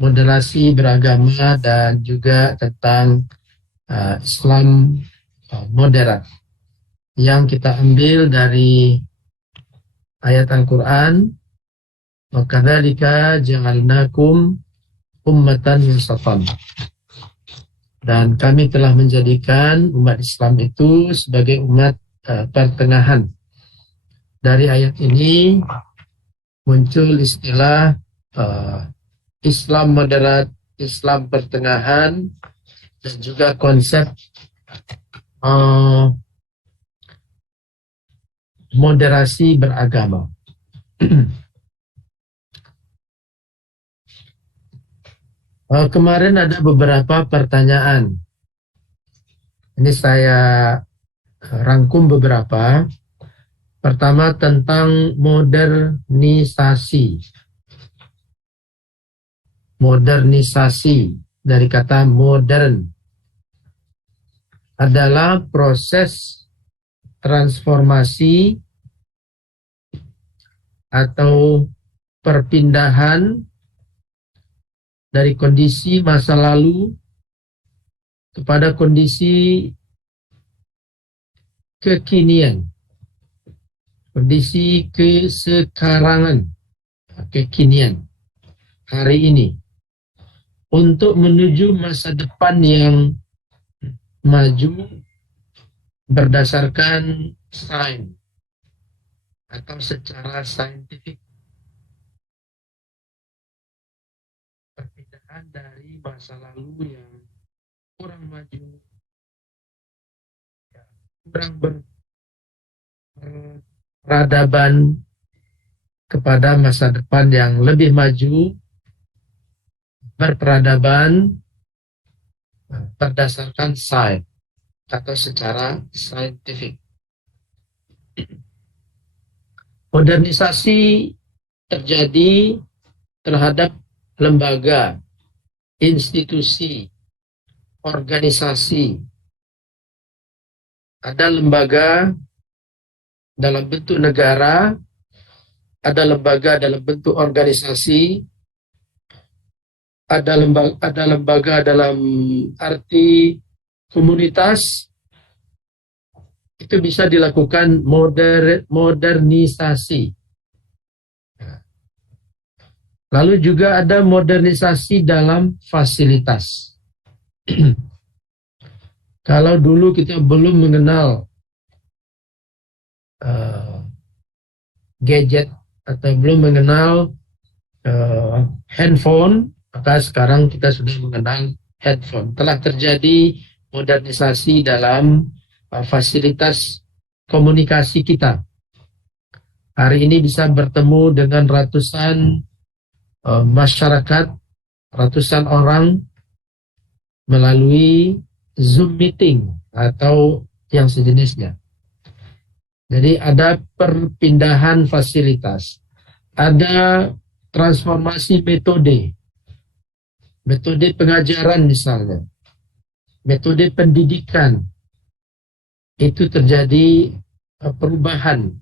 moderasi beragama dan juga tentang Islam moderat yang kita ambil dari ayat Al-Quran, wa kadzalika ja'alnakum ummatan wasatan. Dan kami telah menjadikan umat Islam itu sebagai umat pertengahan. Dari ayat ini muncul istilah Islam moderat, Islam pertengahan, dan juga konsep moderasi beragama. Kemarin ada beberapa pertanyaan. Ini saya rangkum beberapa. Pertama tentang modernisasi. Modernisasi dari kata modern adalah proses transformasi atau perpindahan dari kondisi masa lalu kepada kondisi kekinian, kondisi kesekarangan, kekinian hari ini, untuk menuju masa depan yang maju berdasarkan sains atau secara saintifik. Perpindahan dari masa lalu yang kurang maju, kurang berperadaban, kepada masa depan yang lebih maju, berperadaban berdasarkan sains atau secara saintifik. Modernisasi terjadi terhadap lembaga, institusi, organisasi. Ada lembaga dalam bentuk negara, ada lembaga dalam bentuk organisasi, ada lembaga dalam arti komunitas. Itu bisa dilakukan modernisasi. Lalu juga ada modernisasi dalam fasilitas. Kalau dulu kita belum mengenal gadget atau belum mengenal handphone, maka sekarang kita sudah mengenal handphone. Telah terjadi modernisasi dalam fasilitas komunikasi kita. Hari ini bisa bertemu dengan ratusan masyarakat, ratusan orang melalui Zoom meeting atau yang sejenisnya. Jadi ada perpindahan fasilitas, ada transformasi metode, metode pengajaran misalnya, metode pendidikan. Itu terjadi perubahan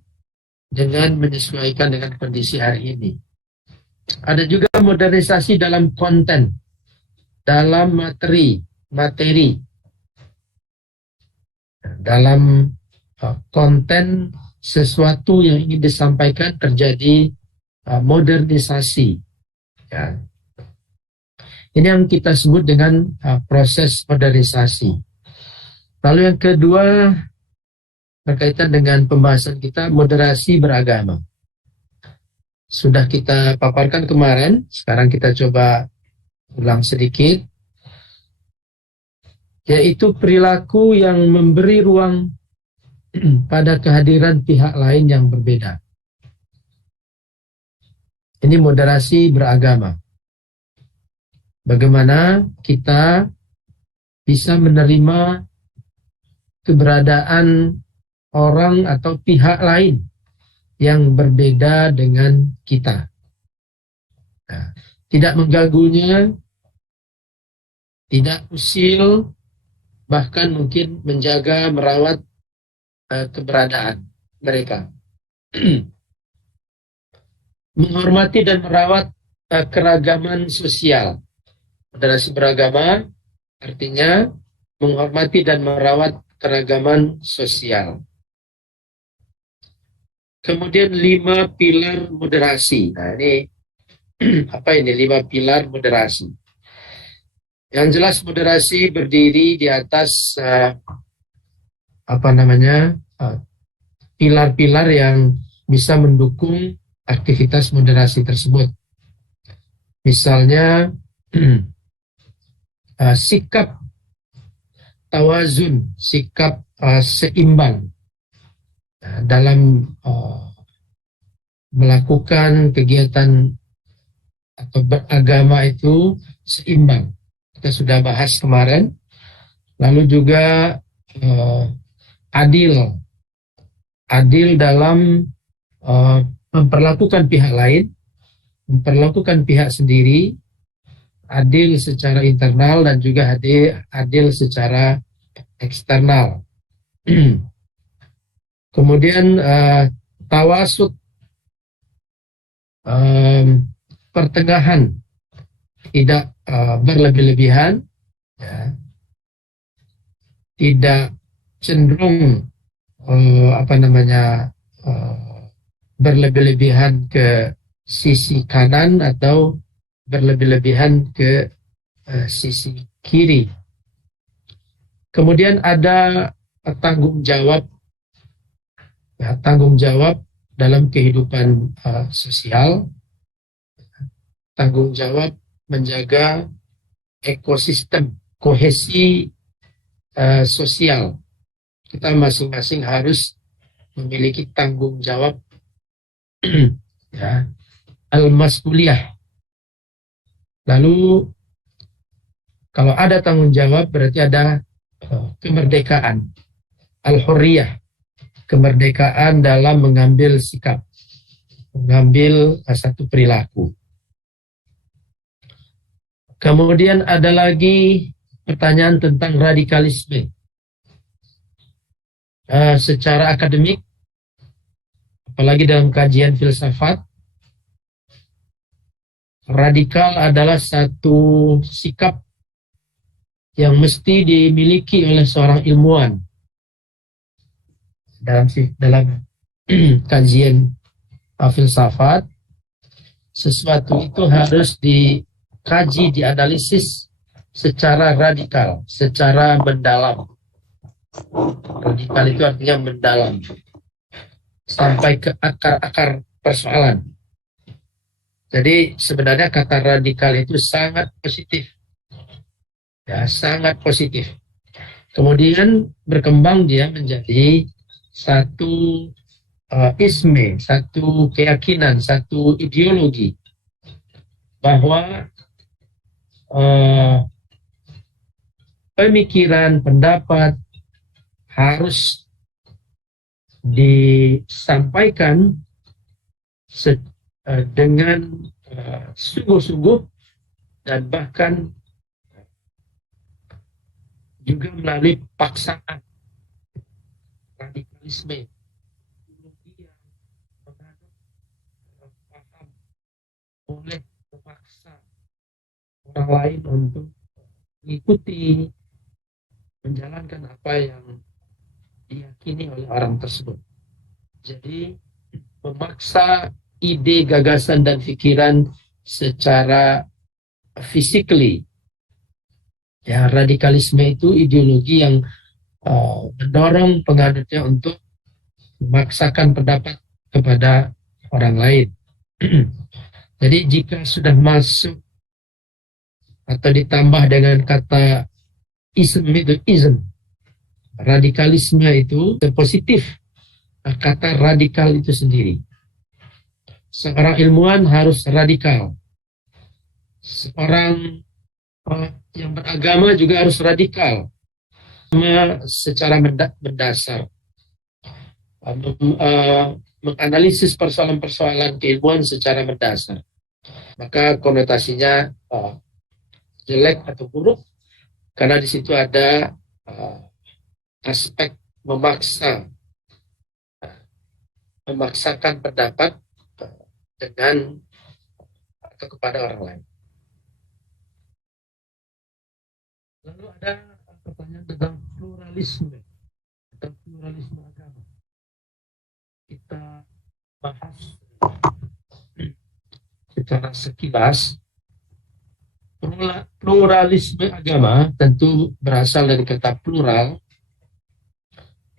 dengan menyesuaikan dengan kondisi hari ini. Ada juga modernisasi dalam konten, dalam materi, dalam konten sesuatu yang ingin disampaikan terjadi modernisasi. Ya. Ini yang kita sebut dengan proses modernisasi. Lalu yang kedua berkaitan dengan pembahasan kita, moderasi beragama. Sudah kita paparkan kemarin, sekarang kita coba ulang sedikit. Yaitu perilaku yang memberi ruang pada kehadiran pihak lain yang berbeda. Ini moderasi beragama. Bagaimana kita bisa menerima keberadaan orang atau pihak lain yang berbeda dengan kita. Nah, tidak mengganggunya, tidak usil, bahkan mungkin menjaga, merawat keberadaan mereka. Menghormati dan merawat keragaman sosial. Moderasi beragama artinya menghormati dan merawat keragaman sosial. Kemudian 5 pilar moderasi. Nah, ini apa ini 5 pilar moderasi? Yang jelas moderasi berdiri di atas pilar-pilar yang bisa mendukung aktivitas moderasi tersebut. Misalnya sikap tawazun, sikap seimbang dalam melakukan kegiatan atau beragama itu seimbang. Kita sudah bahas kemarin. Lalu juga adil dalam memperlakukan pihak lain, memperlakukan pihak sendiri, adil secara internal dan juga adil secara eksternal. Kemudian tawasud, pertengahan, tidak berlebih-lebihan, ya, tidak cenderung berlebih-lebihan ke sisi kanan atau berlebih-lebihan ke sisi kiri. Kemudian ada tanggung jawab dalam kehidupan sosial, tanggung jawab menjaga ekosistem, kohesi sosial. Kita masing-masing harus memiliki tanggung jawab ya, al-mas'uliyah. Lalu kalau ada tanggung jawab berarti ada kemerdekaan, al-hurriyah, kemerdekaan dalam mengambil sikap, mengambil satu perilaku. Kemudian ada lagi pertanyaan tentang radikalisme. Secara akademik, apalagi dalam kajian filsafat, radikal adalah satu sikap yang mesti dimiliki oleh seorang ilmuwan. Dalam kajian filsafat, sesuatu itu harus dikaji, dianalisis secara radikal, secara mendalam. Radikal itu artinya mendalam, sampai ke akar-akar persoalan. Jadi sebenarnya kata radikal itu sangat positif, ya, sangat positif. Kemudian berkembang dia menjadi satu isme, satu keyakinan, satu ideologi bahwa pemikiran, pendapat harus disampaikan dengan sungguh-sungguh dan bahkan juga melalui paksaan. Radikalisme paham oleh memaksa orang lain untuk mengikuti, menjalankan apa yang diyakini oleh orang tersebut. Jadi memaksa ide, gagasan, dan pikiran secara physically. Ya, radikalisme itu ideologi yang mendorong penganutnya untuk memaksakan pendapat kepada orang lain. Jadi jika sudah masuk atau ditambah dengan kata ism, itu ism, radikalisme itu positif. Kata radikal itu sendiri, seorang ilmuwan harus radikal, seorang yang beragama juga harus radikal secara mendasar, menganalisis persoalan-persoalan keilmuan secara mendasar. Maka konotasinya jelek atau buruk, karena di situ ada aspek memaksakan pendapat dengan atau kepada orang lain. Lalu ada pertanyaan tentang pluralisme atau pluralisme agama. Kita bahas secara sekilas. Pluralisme agama tentu berasal dari kata plural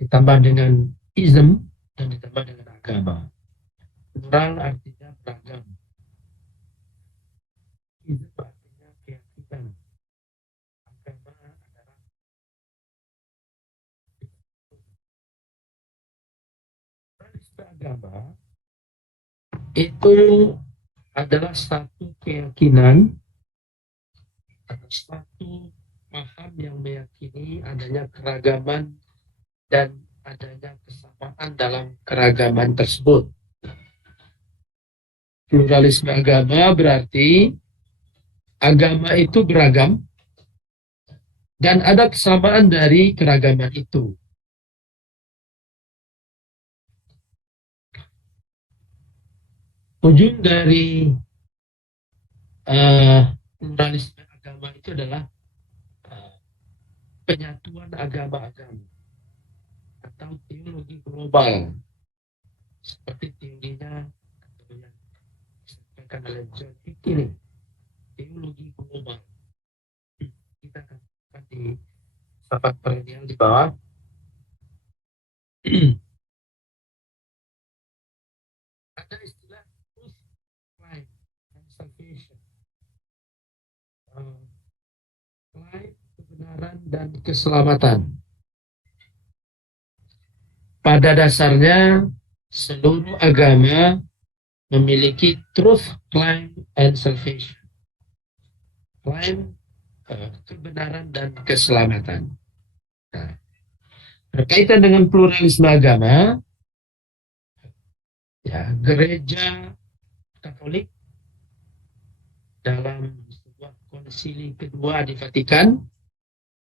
ditambah dengan ism dan ditambah dengan agama. Plural artinya beragam. Ism artinya keyakinan. Agama adalah pluralisme agama itu adalah satu keyakinan atau satu paham yang meyakini adanya keragaman dan adanya kesamaan dalam keragaman tersebut. Pluralisme agama berarti agama itu beragam dan ada kesamaan dari keragaman itu. Ujung dari pluralisme agama itu adalah penyatuan agama-agama atau teologi global seperti teorinya yang disampaikan oleh John Hick ini, teologi global. Kita akan lihat di sahabat perennial di bawah. Ada istilah truth, life, and salvation. Life, kebenaran, dan keselamatan. Pada dasarnya, seluruh agama memiliki truth, claim, and salvation. Claim, kebenaran, dan keselamatan. Nah, berkaitan dengan pluralisme agama, ya, Gereja Katolik dalam sebuah konsili kedua di Vatikan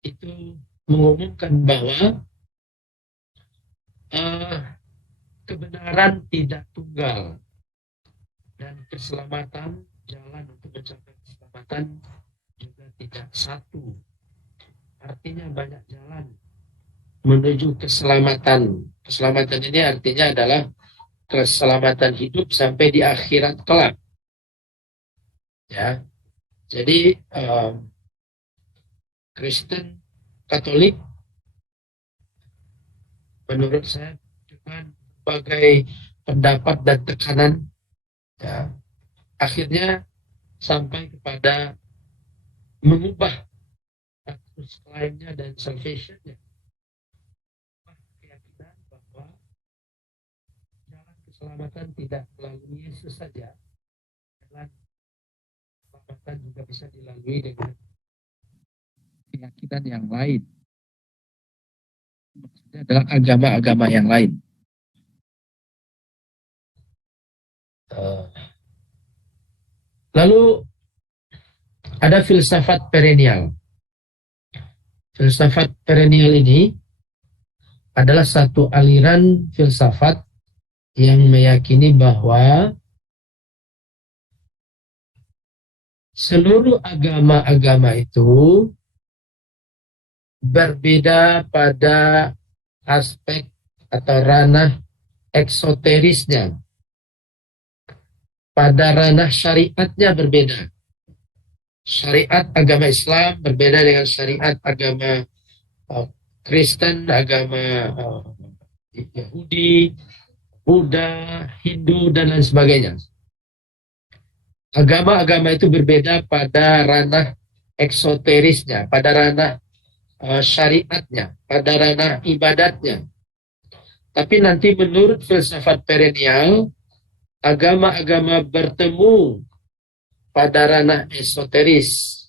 itu mengumumkan bahwa kebenaran tidak tunggal dan keselamatan, jalan untuk mencapai keselamatan juga tidak satu. Artinya banyak jalan menuju keselamatan. Keselamatan ini artinya adalah keselamatan hidup sampai di akhirat kelak. Ya, jadi Kristen Katolik menurut saya dengan berbagai pendapat dan tekanan, ya, akhirnya sampai kepada mengubah status lainnya dan salvationnya. Keyakinan bahwa jalan keselamatan tidak melalui Yesus saja, jalan keselamatan juga bisa dilalui dengan keyakinan yang lain. Maksudnya adalah agama-agama yang lain. Lalu ada filsafat perennial. Filsafat perennial ini adalah satu aliran filsafat yang meyakini bahwa seluruh agama-agama itu berbeda pada aspek atau ranah eksoterisnya. Pada ranah syariatnya berbeda. Syariat agama Islam berbeda dengan syariat agama Kristen, agama Yahudi, Buddha, Hindu, dan lain sebagainya. Agama-agama itu berbeda pada ranah eksoterisnya, pada ranah syariatnya, pada ranah ibadatnya. Tapi nanti menurut filsafat perennial, agama-agama bertemu pada ranah esoteris.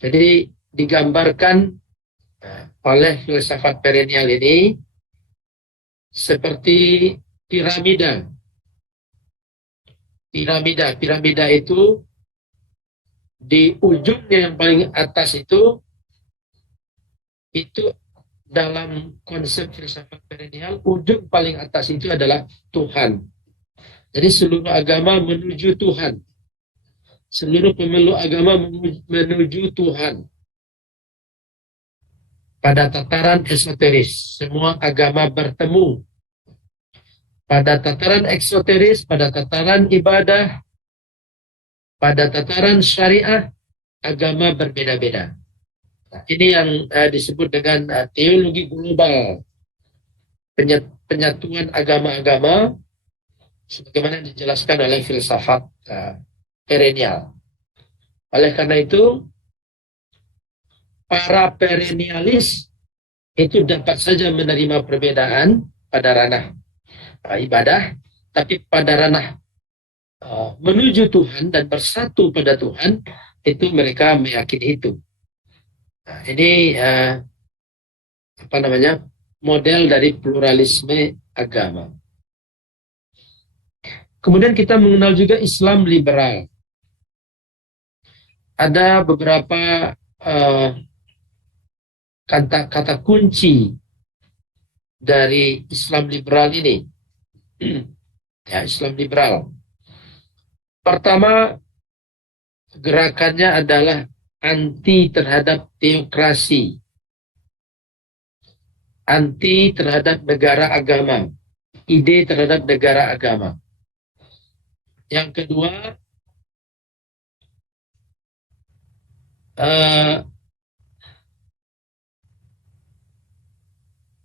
Jadi digambarkan oleh filsafat perennial ini seperti piramida. Piramida itu di ujungnya yang paling atas itu dalam konsep filsafat perennial, ujung paling atas itu adalah Tuhan. Jadi seluruh agama menuju Tuhan. Seluruh pemeluk agama menuju Tuhan. pada tataran esoteris. Semua agama bertemu. Pada tataran eksoteris, pada tataran ibadah, pada tataran syariah, agama berbeda-beda. Nah, ini yang disebut dengan teologi global, penyatuan agama-agama, sebagaimana dijelaskan oleh filsafat perennial. Oleh karena itu, para perennialis itu dapat saja menerima perbedaan pada ranah ibadah, tapi pada ranah menuju Tuhan dan bersatu pada Tuhan, itu mereka meyakini itu. Nah, ini model dari pluralisme agama. Kemudian kita mengenal juga Islam liberal. Ada beberapa kata-kata kunci dari Islam liberal ini. Ya, Islam liberal. Pertama, gerakannya adalah anti terhadap teokrasi, anti terhadap negara agama, ide terhadap negara agama. Yang kedua,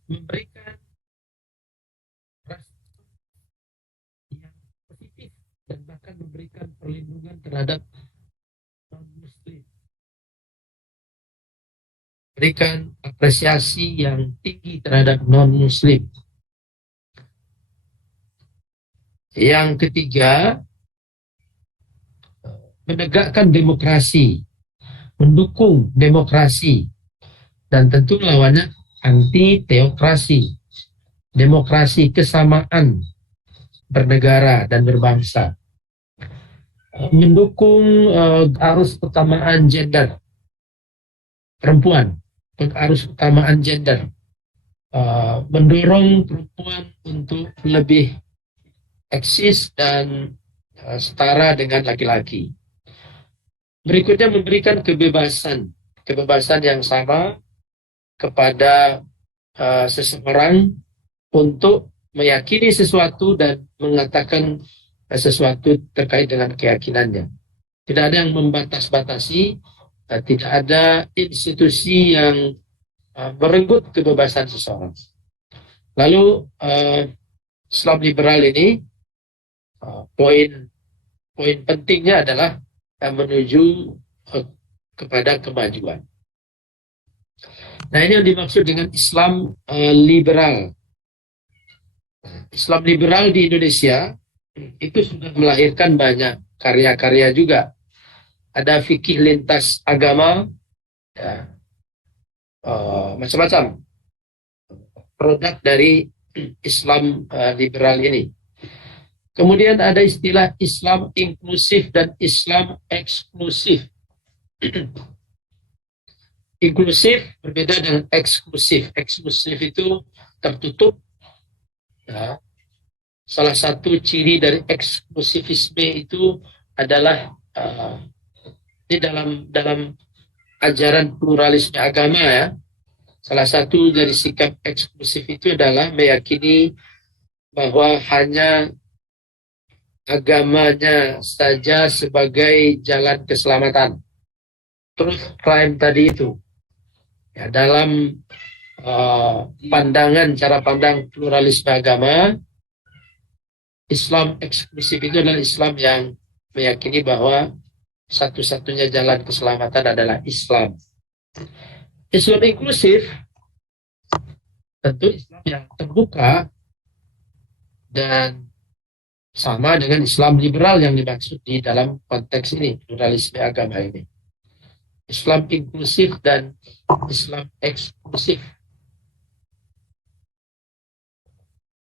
memberikan respon yang positif dan bahkan memberikan perlindungan terhadap non-muslim. Berikan apresiasi yang tinggi terhadap non-muslim. Yang ketiga, menegakkan demokrasi, mendukung demokrasi, dan tentu lawannya anti teokrasi, demokrasi, kesamaan bernegara dan berbangsa, mendukung arus utamaan gender perempuan, arus utamaan gender, mendorong perempuan untuk lebih eksis dan setara dengan laki-laki. Berikutnya memberikan kebebasan yang sama kepada seseorang untuk meyakini sesuatu dan mengatakan sesuatu terkait dengan keyakinannya. Tidak ada yang membatas-batasi, tidak ada institusi yang merenggut kebebasan seseorang. Lalu Islam liberal ini poin pentingnya adalah menuju kepada kemajuan. Nah, ini yang dimaksud dengan Islam liberal. Islam liberal di Indonesia itu sudah melahirkan banyak karya-karya juga. Ada fikih lintas agama, ya, macam-macam produk dari Islam liberal ini. Kemudian ada istilah Islam inklusif dan Islam eksklusif. Inklusif berbeda dengan eksklusif. Eksklusif itu tertutup. Ya. Salah satu ciri dari eksklusivisme itu adalah ini dalam ajaran pluralisme agama, ya. Salah satu dari sikap eksklusif itu adalah meyakini bahwa hanya agamanya saja sebagai jalan keselamatan. Terus klaim tadi itu, ya, dalam cara pandang pluralisme agama, Islam eksklusif itu adalah Islam yang meyakini bahwa satu-satunya jalan keselamatan adalah Islam. Islam inklusif tentu Islam yang terbuka dan sama dengan Islam liberal yang dimaksud di dalam konteks ini, pluralisme agama ini. Islam inklusif dan Islam eksklusif.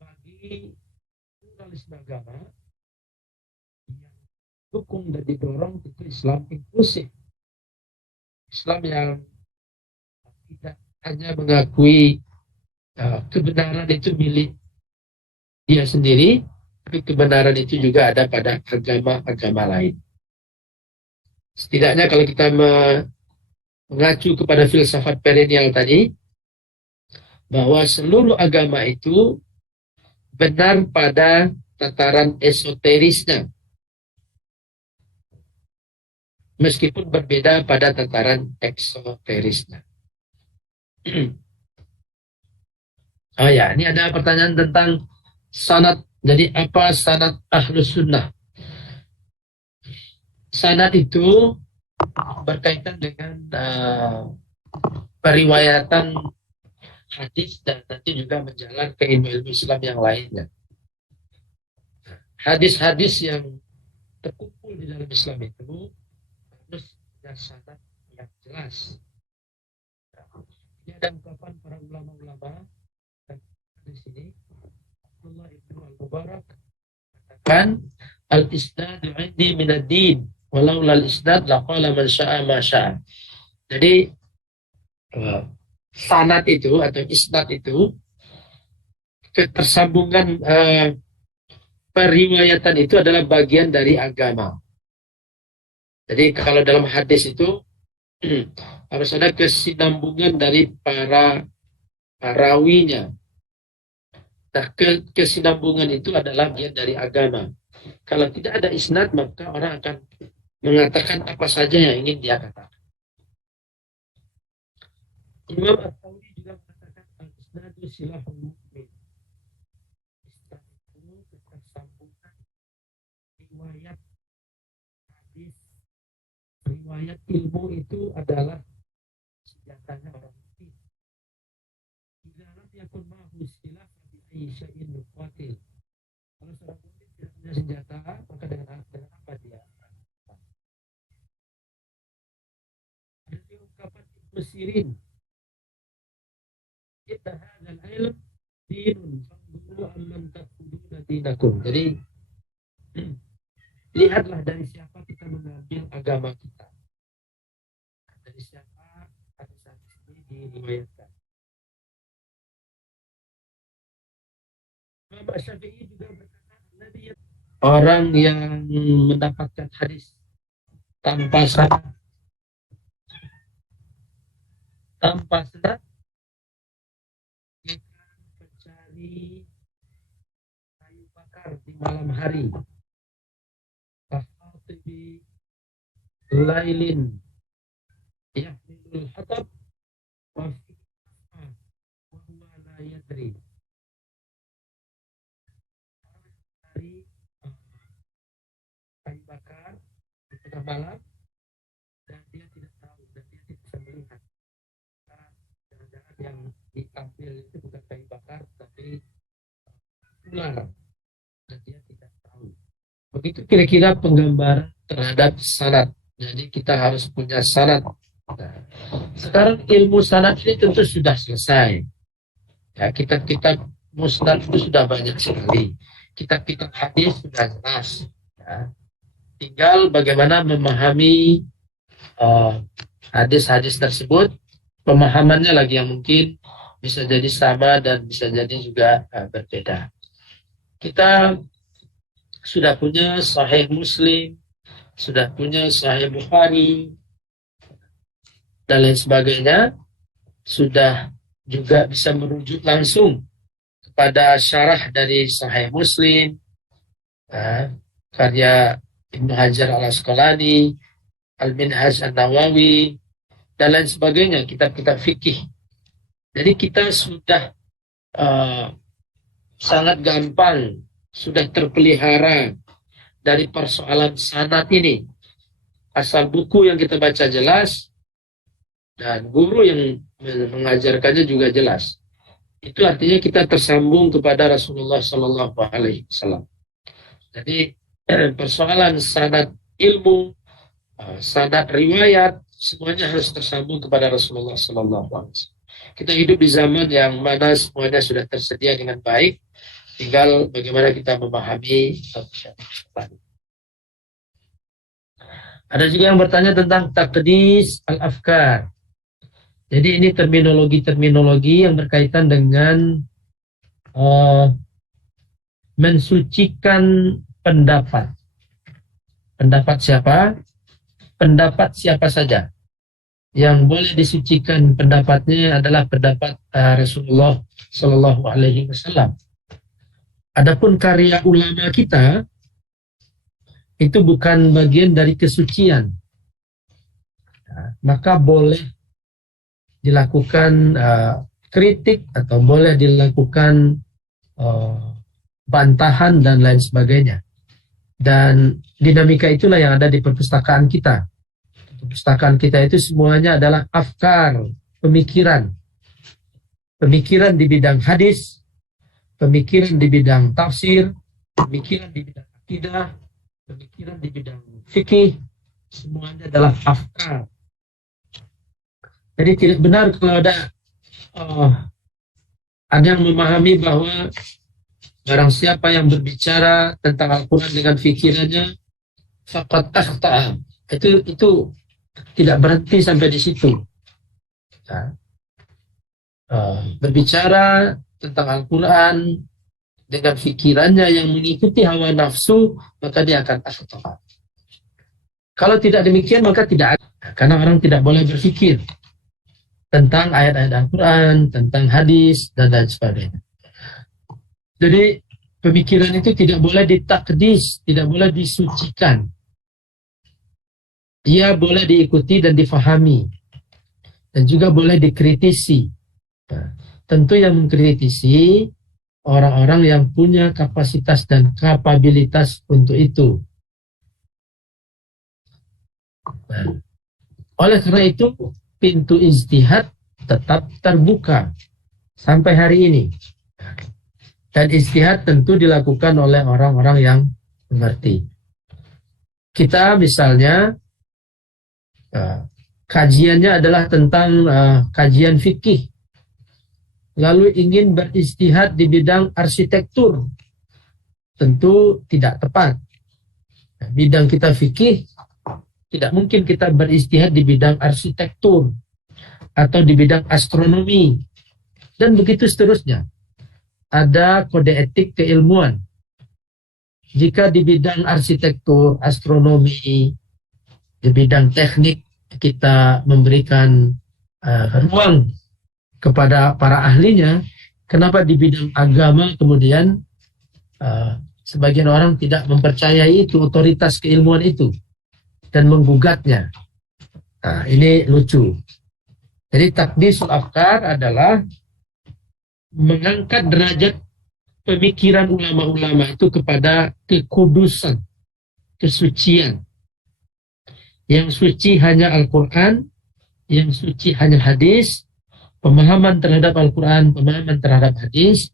Bagi pluralisme agama yang dukung dan didorong itu Islam inklusif. Islam yang tidak hanya mengakui kebenaran itu milik dia sendiri, tapi kebenaran itu juga ada pada agama-agama lain. Setidaknya kalau kita mengacu kepada filsafat perennial tadi, bahwa seluruh agama itu benar pada tataran esoterisnya, meskipun berbeda pada tataran eksoterisnya. Oh ya, ini ada pertanyaan tentang sanad. Jadi apa sanad Ahlus Sunnah? Sanad itu berkaitan dengan periwayatan hadis dan nanti juga menjalan ke ilmu-ilmu Islam yang lainnya. Hadis-hadis yang terkumpul di dalam Islam itu harus punya sanad yang jelas. Ini ada ungkapan para ulama-ulama di sini. Abdullah ibnu al-Mubarak katakan, al-isnadu indi minad-din, walau lal isnad laqala man sya'a ma sya'a. Jadi sanad itu atau isnad itu ketersambungan periwayatan itu adalah bagian dari agama. Jadi kalau dalam hadis itu harus ada kesinambungan dari para rawinya. Nah, kesinambungan itu adalah bagian dari agama. Kalau tidak ada isnad, maka orang akan mengatakan apa saja yang ingin dia katakan. Imam At-Tawri juga mengatakan al-isnadu silahul mu'min. Isnad itu ketersambungan riwayat hadis, riwayat ilmu itu adalah senjatanya orang mukmin. Jika lam yakun ma'hu silah bi ayyi syai'in yuqatil. Kalau seorang mukmin tidak punya senjata, maka dengan apa dia? Ada ungkapan Ibnu Sirin, inna hadzal ilm dinun fanzuru amman ta'khuduna dinakum. Jadi lihatlah dari siapa kita mengambil agama kita. Dari siapa hadis-hadis ini diriwayatkan. Imam Syafi'i juga berkata, orang yang mendapatkan hadis tanpa sanad, mencari kayu bakar di malam hari, kahatibi lailin yahmilul hatab wa huwa la yadri. Hari kayu bakar di tengah malam dan dia tidak tahu dan dia tidak bisa melihat. Jangan-jangan yang ditampil itu bukan kayu bakar tapi ular dan dia tidak tahu. Begitu kira-kira penggambaran terhadap sanad. Jadi kita harus punya sanad. Nah, sekarang ilmu sanad ini tentu sudah selesai. Ya, kitab-kitab musnad itu sudah banyak sekali. Kitab-kitab hadis sudah jelas. Ya. Tinggal bagaimana memahami hadis-hadis tersebut. Pemahamannya lagi yang mungkin bisa jadi sama dan bisa jadi juga berbeda. Kita sudah punya Sahih Muslim, sudah punya Sahih Bukhari, dan lain sebagainya. Sudah juga bisa merujuk langsung kepada syarah dari Sahih Muslim, karya Ibnu Hajar Al-Asqalani, Al-Minhaj An-Nawawi, dan lain sebagainya, kitab-kitab fikih. Jadi kita sudah sangat gampang, sudah terpelihara dari persoalan sanad ini. Asal buku yang kita baca jelas dan guru yang mengajarkannya juga jelas. Itu artinya kita tersambung kepada Rasulullah Sallallahu Alaihi Wasallam. Jadi persoalan sanad ilmu, sanad riwayat, semuanya harus tersambung kepada Rasulullah Sallallahu Alaihi Wasallam. Kita hidup di zaman yang mana semuanya sudah tersedia dengan baik. Tinggal bagaimana kita memahami. Ada juga yang bertanya tentang taqdis al-afkar. Jadi ini terminologi-terminologi yang berkaitan dengan mensucikan pendapat. Pendapat siapa? Pendapat siapa saja. yang boleh disucikan pendapatnya adalah pendapat Rasulullah Shallallahu Alaihi Wasallam. Adapun karya ulama kita itu bukan bagian dari kesucian, maka boleh dilakukan kritik atau boleh dilakukan bantahan dan lain sebagainya. Dan dinamika itulah yang ada di perpustakaan kita. Perpustakaan kita itu semuanya adalah afkar, pemikiran. Pemikiran di bidang hadis, pemikiran di bidang tafsir, pemikiran di bidang akidah, pemikiran di bidang fikih, semuanya adalah afkar. Jadi tidak benar kalau ada yang memahami bahwa barang siapa yang berbicara tentang Al-Quran dengan fikirannya, faqad akhta'a. Itu tidak berhenti sampai di situ. Nah, berbicara tentang Al-Quran dengan fikirannya yang mengikuti hawa nafsu, maka dia akan akhta'a. Kalau tidak demikian, maka tidak ada. Karena orang tidak boleh berpikir tentang ayat-ayat Al-Quran, tentang hadis, dan lain sebagainya. Jadi pemikiran itu tidak boleh ditakdis, tidak boleh disucikan. Ia boleh diikuti dan difahami. Dan juga boleh dikritisi. Nah, tentu yang mengkritisi orang-orang yang punya kapasitas dan kapabilitas untuk itu. Nah, oleh karena itu, pintu ijtihad tetap terbuka sampai hari ini. Dan ijtihad tentu dilakukan oleh orang-orang yang mengerti. Kita misalnya, kajiannya adalah tentang kajian fikih. Lalu ingin berijtihad di bidang arsitektur. Tentu tidak tepat. Bidang kita fikih, tidak mungkin kita berijtihad di bidang arsitektur atau di bidang astronomi dan begitu seterusnya. Ada kode etik keilmuan. Jika di bidang arsitektur, astronomi, di bidang teknik kita memberikan ruang kepada para ahlinya, kenapa di bidang agama kemudian sebagian orang tidak mempercayai itu, otoritas keilmuan itu, dan menggugatnya. Nah, ini lucu. Jadi takdisul afkar adalah mengangkat derajat pemikiran ulama-ulama itu kepada kekudusan, kesucian. Yang suci hanya Al-Quran, yang suci hanya hadis, pemahaman terhadap Al-Quran, pemahaman terhadap hadis,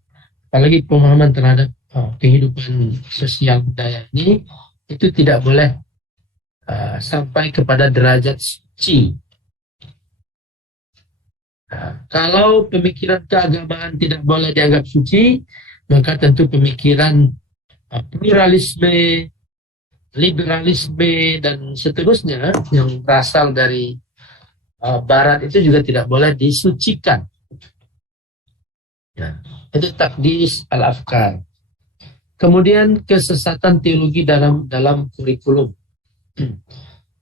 apalagi pemahaman terhadap kehidupan sosial budaya ini, itu tidak boleh sampai kepada derajat suci. Nah, kalau pemikiran keagamaan tidak boleh dianggap suci, maka tentu pemikiran pluralisme, liberalisme, dan seterusnya yang berasal dari Barat itu juga tidak boleh disucikan. Ya, itu takdis al-afkar. Kemudian kesesatan teologi dalam kurikulum.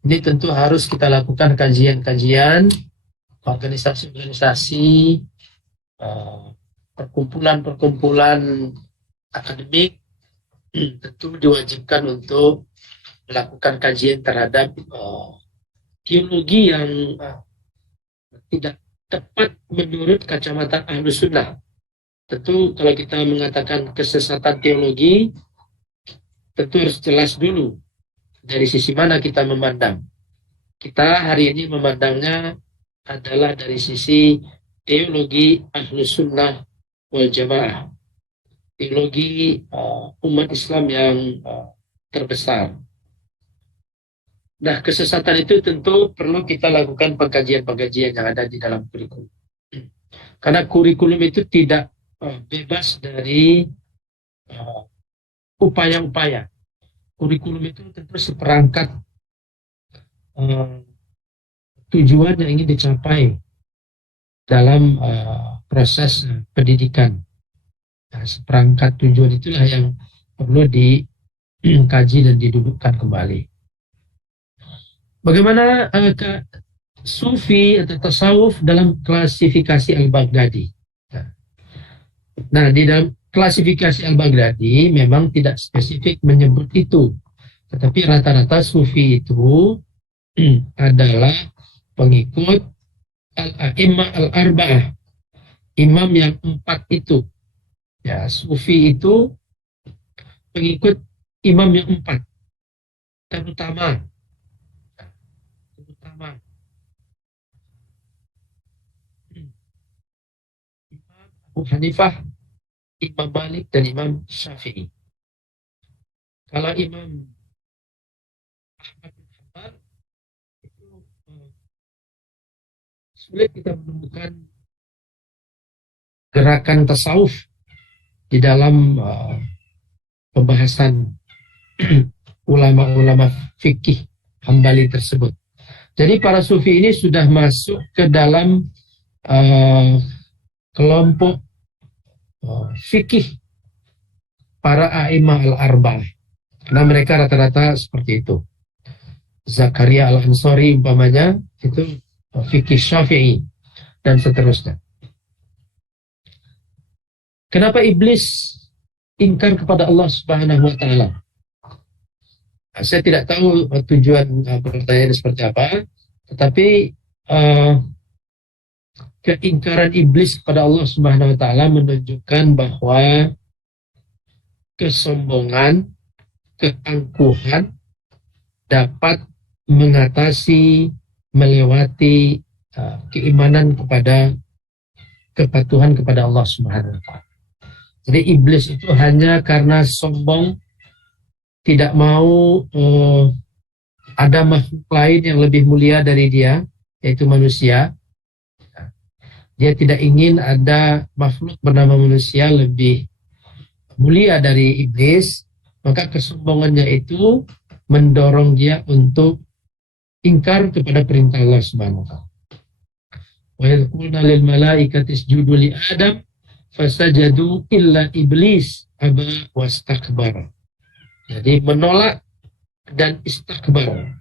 Ini tentu harus kita lakukan kajian-kajian, organisasi-organisasi, perkumpulan-perkumpulan akademik tentu diwajibkan untuk melakukan kajian terhadap teologi yang tidak tepat menurut kacamata Ahlus Sunnah. Tentu kalau kita mengatakan kesesatan teologi, tentu harus jelas dulu dari sisi mana kita memandang. Kita hari ini memandangnya adalah dari sisi teologi Ahlus Sunnah wal Jamaah, teologi umat Islam yang terbesar. Nah, kesesatan itu tentu perlu kita lakukan pengkajian-pengkajian yang ada di dalam kurikulum. Karena kurikulum itu tidak bebas dari upaya-upaya. Kurikulum itu tentu seperangkat tujuan yang ingin dicapai dalam proses pendidikan. Nah, seperangkat tujuan itulah yang perlu dikaji dan didudukkan kembali. Bagaimana Sufi atau tasawuf dalam klasifikasi Al-Baghdadi. Nah, di dalam klasifikasi Al-Baghdadi memang tidak spesifik menyebut itu. Tetapi rata-rata Sufi itu adalah pengikut Al-A'immah Al-Arba'ah. Imam yang 4 itu. Ya, Sufi itu pengikut imam yang 4. Terutama Imam Abu Hanifah, Imam Malik, dan Imam Syafi'i. Kalau Imam Ahmad bin Hanbal itu sulit kita menemukan gerakan tasawuf di dalam pembahasan ulama-ulama fikih Hambali tersebut. Jadi para sufi ini sudah masuk ke dalam kelompok fikih para a'imah al-arba'ah. Karena mereka rata-rata seperti itu. Zakaria al-Ansari umpamanya itu fikih Syafi'i dan seterusnya. Kenapa iblis ingkar kepada Allah Subhanahu wa taala? Saya tidak tahu tujuan pertanyaan seperti apa, tetapi keingkaran iblis kepada Allah Subhanahu wa taala menunjukkan bahwa kesombongan, keangkuhan dapat mengatasi, melewati keimanan kepada kepatuhan kepada Allah Subhanahu wa taala. Jadi iblis itu hanya karena sombong, tidak mau ada makhluk lain yang lebih mulia dari dia, yaitu manusia. Dia tidak ingin ada makhluk bernama manusia lebih mulia dari iblis, maka kesombongannya itu mendorong dia untuk ingkar kepada perintah Allah Subhanahu wa taala. Wa yaquluna lil malaikati isjudu li Adam fasajadu illa iblis aba wastakbara. Jadi menolak dan istakbar,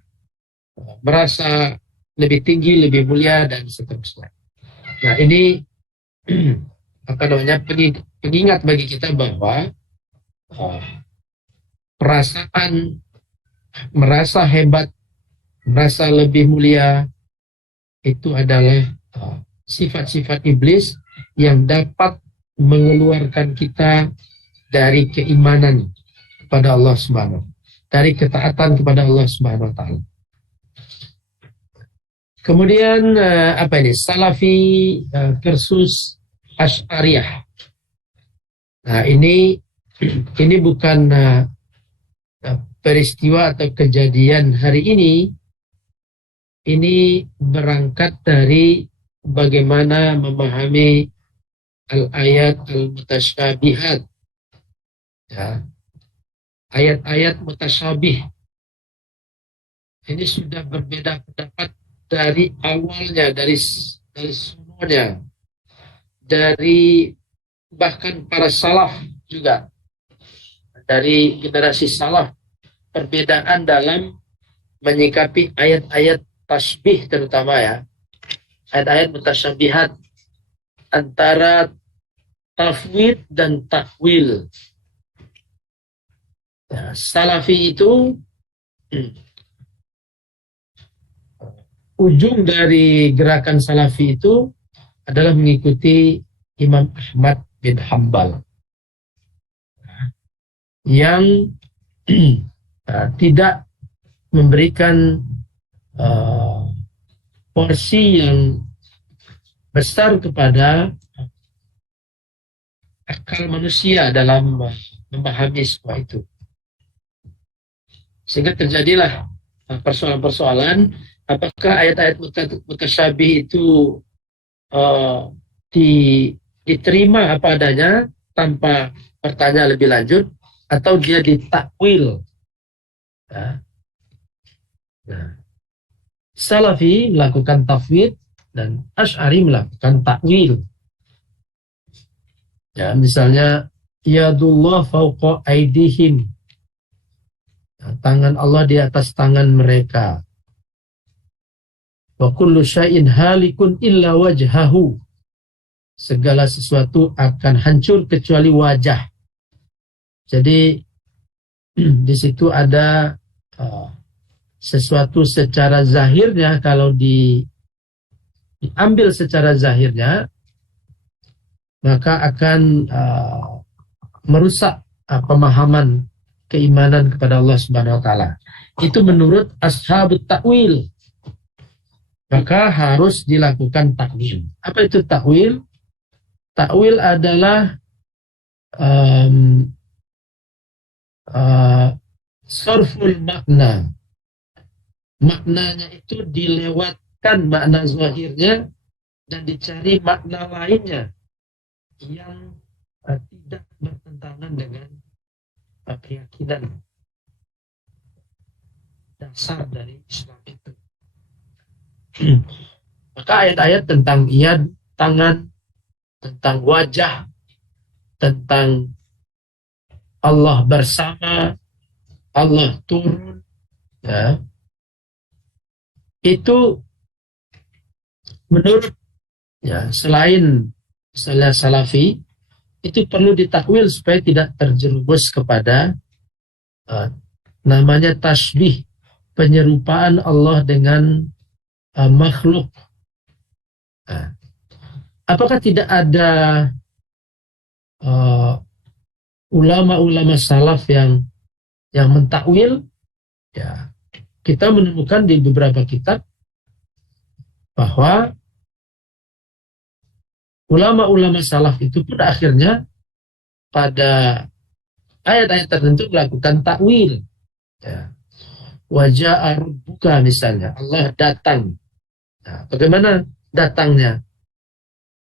merasa lebih tinggi, lebih mulia dan seterusnya. Nah, ini pengingat bagi kita bahwa perasaan merasa hebat, merasa lebih mulia itu adalah sifat-sifat iblis yang dapat mengeluarkan kita dari keimanan kepada Allah Subhanahu, dari ketaatan kepada Allah Subhanahu wa taala. Kemudian Salafi versus Asy'ariyah. Nah, ini bukan peristiwa atau kejadian hari ini. Ini berangkat dari bagaimana memahami al-ayat al-mutasyabihat. Ya. Ayat-ayat mutasyabih ini sudah berbeda pendapat dari awalnya, dari semuanya, dari bahkan para salaf juga, dari generasi salaf, perbedaan dalam menyikapi ayat-ayat tasbih terutama ya, ayat-ayat mutasyabihat antara tafwid dan takwil. Ya, Salafi itu ujung dari gerakan Salafi itu adalah mengikuti Imam Ahmad bin Hanbal yang tidak memberikan porsi yang besar kepada akal manusia dalam memahami semua itu. Sehingga terjadilah persoalan-persoalan, apakah ayat-ayat mutasyabih itu diterima apa adanya tanpa bertanya lebih lanjut, atau dia ditakwil. Ya. Nah, Salafi melakukan tafwid dan Asy'ari melakukan takwil. Ya, misalnya yadullah fauqa aidihim. Tangan Allah di atas tangan mereka. Wa kullu syai'in halikun illa wajhahu. Segala sesuatu akan hancur kecuali wajah. Jadi di situ ada sesuatu secara zahirnya, kalau diambil secara zahirnya, maka akan merusak pemahaman keimanan kepada Allah Subhanahu wa taala. Itu menurut ashabut takwil. Maka harus dilakukan takwil. Apa itu takwil? Takwil adalah sarful makna. Maknanya itu dilewatkan makna zahirnya dan dicari makna lainnya yang tidak bertentangan dengan keyakinan dasar dari Islam itu. Maka ayat-ayat tentang yad, tangan, tentang wajah, tentang Allah bersama, Allah turun, ya, itu menurut selain salafi, itu perlu ditakwil supaya tidak terjerumus kepada namanya tasbih, penyerupaan Allah dengan makhluk. Apakah tidak ada ulama-ulama salaf yang mentakwil? Ya, kita menemukan di beberapa kitab bahwa ulama-ulama salaf itu pun akhirnya pada ayat-ayat tertentu melakukan takwil. Ya. Wajah rabbuka misalnya, Allah datang. Nah, bagaimana datangnya?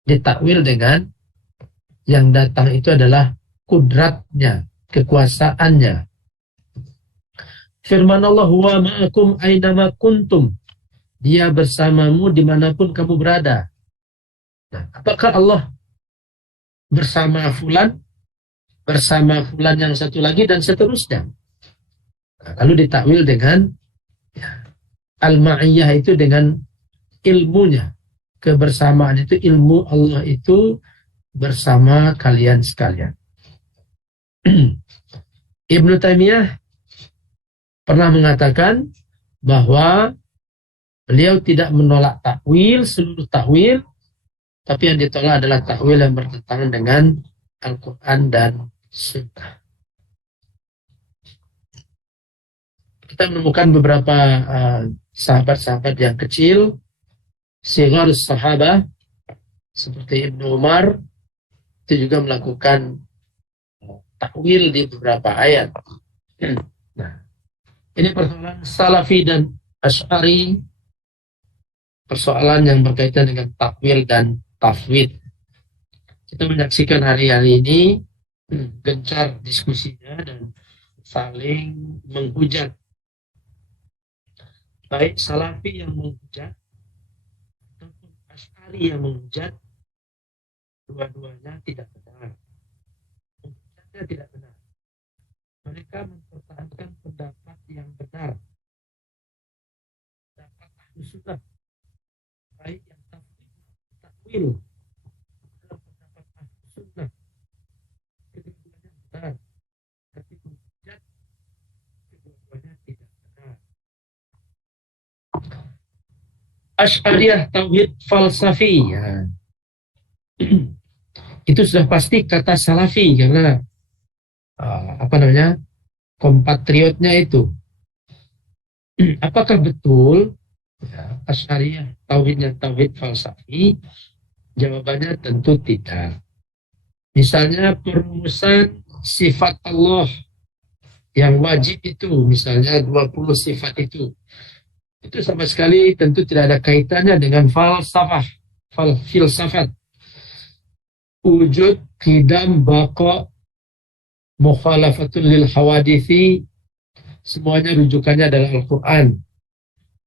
Ditakwil dengan yang datang itu adalah kudratnya, kekuasaannya. Firman Allah, wa ma'akum aynama kuntum. Dia bersamamu dimanapun kamu berada. Nah, apakah Allah bersama fulan yang satu lagi, dan seterusnya? Nah, lalu ditakwil dengan al-ma'iyah itu dengan ilmunya. Kebersamaan itu, ilmu Allah itu bersama kalian sekalian. Ibnu Taimiyah pernah mengatakan bahwa beliau tidak menolak takwil, seluruh takwil, tapi yang ditolak adalah takwil yang bertentangan dengan Al-Quran dan Sunnah. Kita menemukan beberapa sahabat-sahabat yang kecil, sigar sahabah, seperti Ibnu Umar, itu juga melakukan takwil di beberapa ayat. Nah, ini persoalan Salafi dan Asy'ari, persoalan yang berkaitan dengan takwil dan tafwid. Kita menyaksikan hari-hari ini gencar diskusinya dan saling menghujat. Baik Salafi yang menghujat ataupun Asy'ari yang menghujat, dua-duanya tidak benar. Menghujatnya tidak benar. Mereka mempertahankan pendapat yang benar, pendapat Ahlus Sunnah, baik yang takwil dalam pendapat Ahlus Sunnah, kedua-duanya benar, tapi menghujat kedua-duanya tidak benar. Asy'ariyah tauhid falsafi, ya. Itu sudah pasti kata Salafi, karena kompatriotnya itu. Apakah betul Asy'ariyah tauhidnya tauhid falsafi? Jawabannya tentu tidak. Misalnya perumusan sifat Allah yang wajib itu, misalnya 20 sifat itu sama sekali tentu tidak ada kaitannya dengan filsafat. Wujud, qidam, baqa, mukhalafatul lil hawadithi, semuanya rujukannya adalah Al-Quran,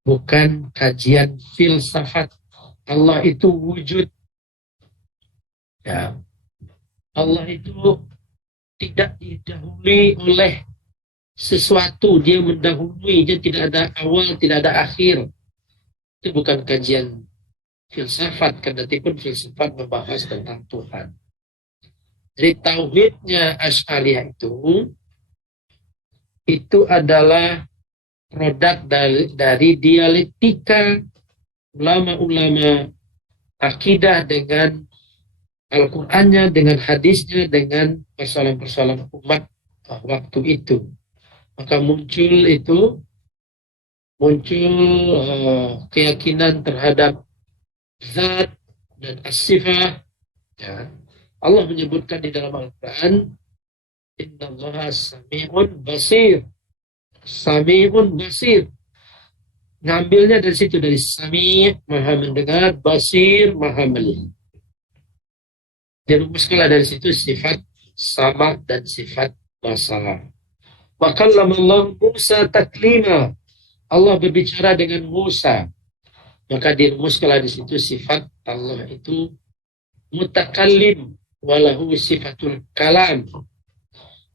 bukan kajian filsafat. Allah itu wujud, ya. Allah itu tidak didahului oleh sesuatu, dia mendahului, dia tidak ada awal, tidak ada akhir. Itu bukan kajian filsafat, kendati pun filsafat membahas tentang Tuhan. Jadi tauhidnya Asy'ariyah itu adalah produk dari dialektika ulama-ulama akidah dengan Al-Qur'annya, dengan hadisnya, dengan persoalan-persoalan umat waktu itu. Maka muncul keyakinan terhadap zat dan as-sifah. Ya. Allah menyebutkan di dalam Al-Quran, Innallaha sami'un basir. Sami'un basir. Ngambilnya dari situ, dari sami' maha mendengar, basir maha melihat. Dirumuskanlah dari situ sifat sama dan sifat basar. Wa kallama Allah Musa taklima. Allah berbicara dengan Musa. Maka dirumuskanlah di situ sifat Allah itu mutakallim walahu sifatul kalam.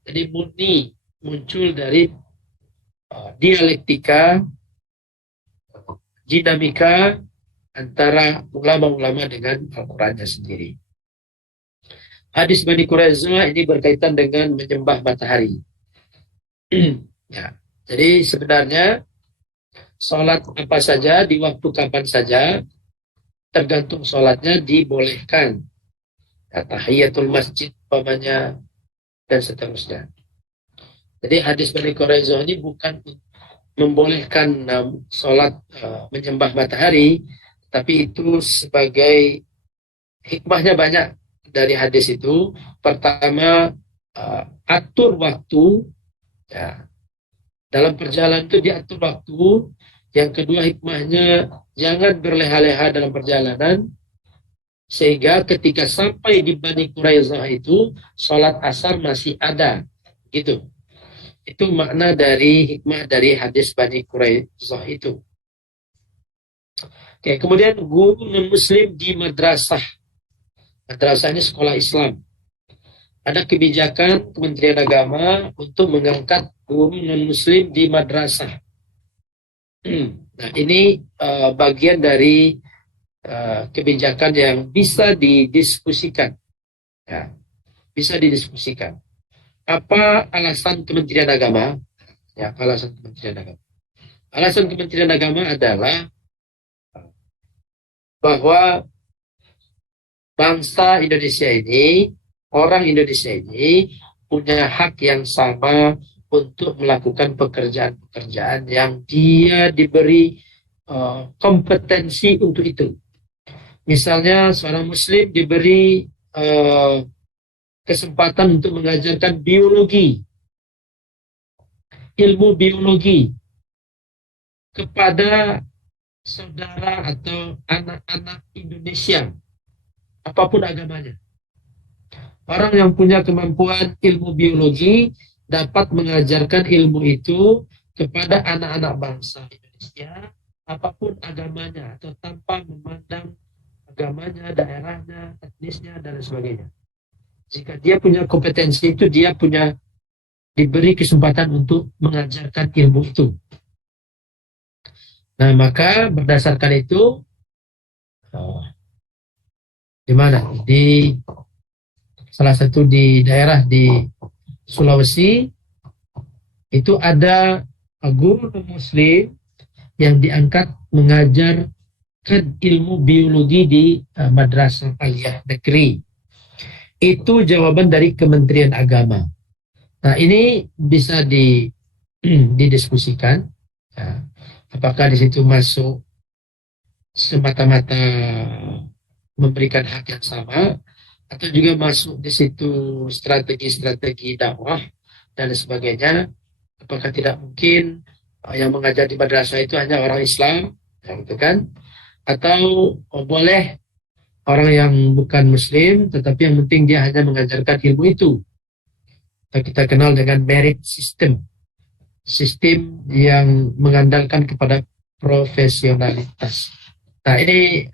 Jadi murni muncul dari dialektika, dinamika antara ulama-ulama dengan Al-Qurannya sendiri. Hadis Bani Quraisyah ini berkaitan dengan menyembah matahari. Ya. Jadi sebenarnya sholat apa saja, di waktu kapan saja, tergantung sholatnya dibolehkan. Ya, tahiyatul masjid, umpamanya, dan seterusnya. Jadi hadis Bani Quraisyah ini bukan membolehkan sholat menyembah matahari, tapi itu sebagai hikmahnya banyak dari hadis itu. Pertama, atur waktu. Ya. Dalam perjalanan itu diatur waktu. Yang kedua hikmahnya, jangan berleha-leha dalam perjalanan. Sehingga ketika sampai di Bani Quraisyah itu, sholat asar masih ada. Gitu. Itu makna dari hikmah dari hadis Bani Quraisyah itu. Oke, kemudian guru non-muslim di madrasah. Madrasah ini sekolah Islam. Ada kebijakan Kementerian Agama untuk mengangkat guru non-muslim di madrasah. Nah, ini bagian dari kebijakan yang bisa didiskusikan. Ya, bisa didiskusikan. Apa alasan Kementerian Agama? Ya, alasan Kementerian Agama. Alasan Kementerian Agama adalah bahwa bangsa Indonesia ini, orang Indonesia ini punya hak yang sama untuk melakukan pekerjaan-pekerjaan yang dia diberi kompetensi untuk itu. Misalnya seorang Muslim diberi kesempatan untuk mengajarkan biologi, ilmu biologi kepada saudara atau anak-anak Indonesia, apapun agamanya. Orang yang punya kemampuan ilmu biologi dapat mengajarkan ilmu itu kepada anak-anak bangsa Indonesia, apapun agamanya, atau tanpa memandang agamanya, daerahnya, etnisnya, dan sebagainya. Jika dia punya kompetensi itu, dia diberi kesempatan untuk mengajarkan ilmu itu. Nah, maka berdasarkan itu, di mana? Di salah satu di daerah di Sulawesi, itu ada guru muslim yang diangkat mengajarkan ilmu biologi di madrasah aliyah negeri. Itu jawaban dari Kementerian Agama. Nah, ini bisa didiskusikan. Ya. Apakah di situ masuk semata-mata memberikan hak yang sama, atau juga masuk di situ strategi-strategi dakwah dan sebagainya. Apakah tidak mungkin yang mengajar di madrasah itu hanya orang Islam, ya, gitu kan? Atau boleh orang yang bukan Muslim, tetapi yang penting dia hanya mengajarkan ilmu itu. Kita kenal dengan merit system. Sistem yang mengandalkan kepada profesionalitas. Nah, ini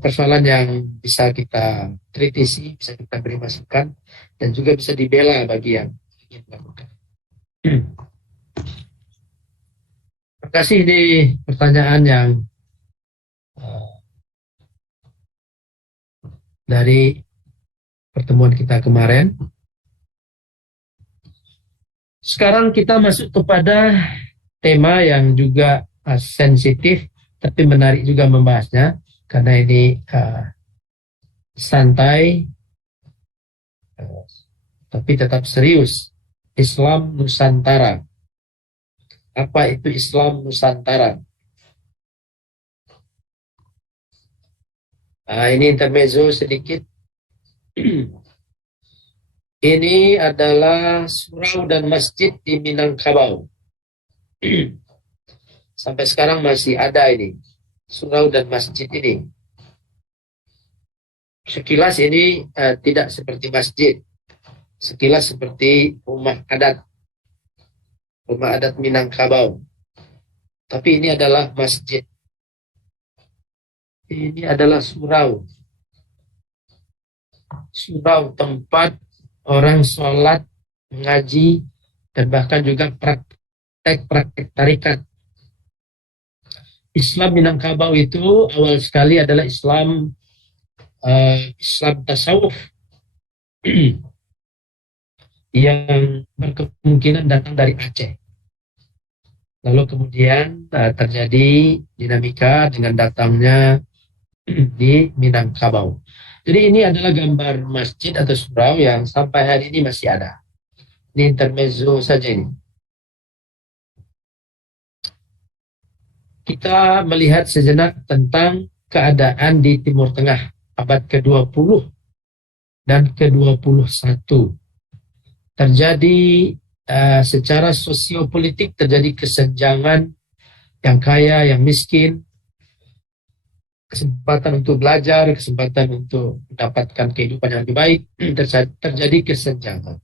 persoalan yang bisa kita kritisi, bisa kita beri masukan, dan juga bisa dibela bagi yang ingin melakukan. Terima kasih, ini pertanyaan yang dari pertemuan kita kemarin. Sekarang kita masuk kepada tema yang juga sensitif, tapi menarik juga membahasnya, karena ini santai, tapi tetap serius. Islam Nusantara. Apa itu Islam Nusantara? Ini intermezzo sedikit. Ini adalah surau dan masjid di Minangkabau. Sampai sekarang masih ada ini, surau dan masjid ini. Sekilas ini tidak seperti masjid. Sekilas seperti rumah adat Minangkabau. Tapi ini adalah masjid. Ini adalah surau. Surau tempat orang sholat, mengaji, dan bahkan juga praktek tarikat. Islam Minangkabau itu awal sekali adalah Islam tasawuf yang berkemungkinan datang dari Aceh. Lalu kemudian terjadi dinamika dengan datangnya di Minangkabau. Jadi ini adalah gambar masjid atau surau yang sampai hari ini masih ada. Ini intermezzo saja ini. Kita melihat sejenak tentang keadaan di Timur Tengah abad ke-20 dan ke-21. Terjadi secara sosiopolitik, terjadi kesenjangan, yang kaya, yang miskin, kesempatan untuk belajar, kesempatan untuk mendapatkan kehidupan yang lebih baik, terjadi kesenjangan.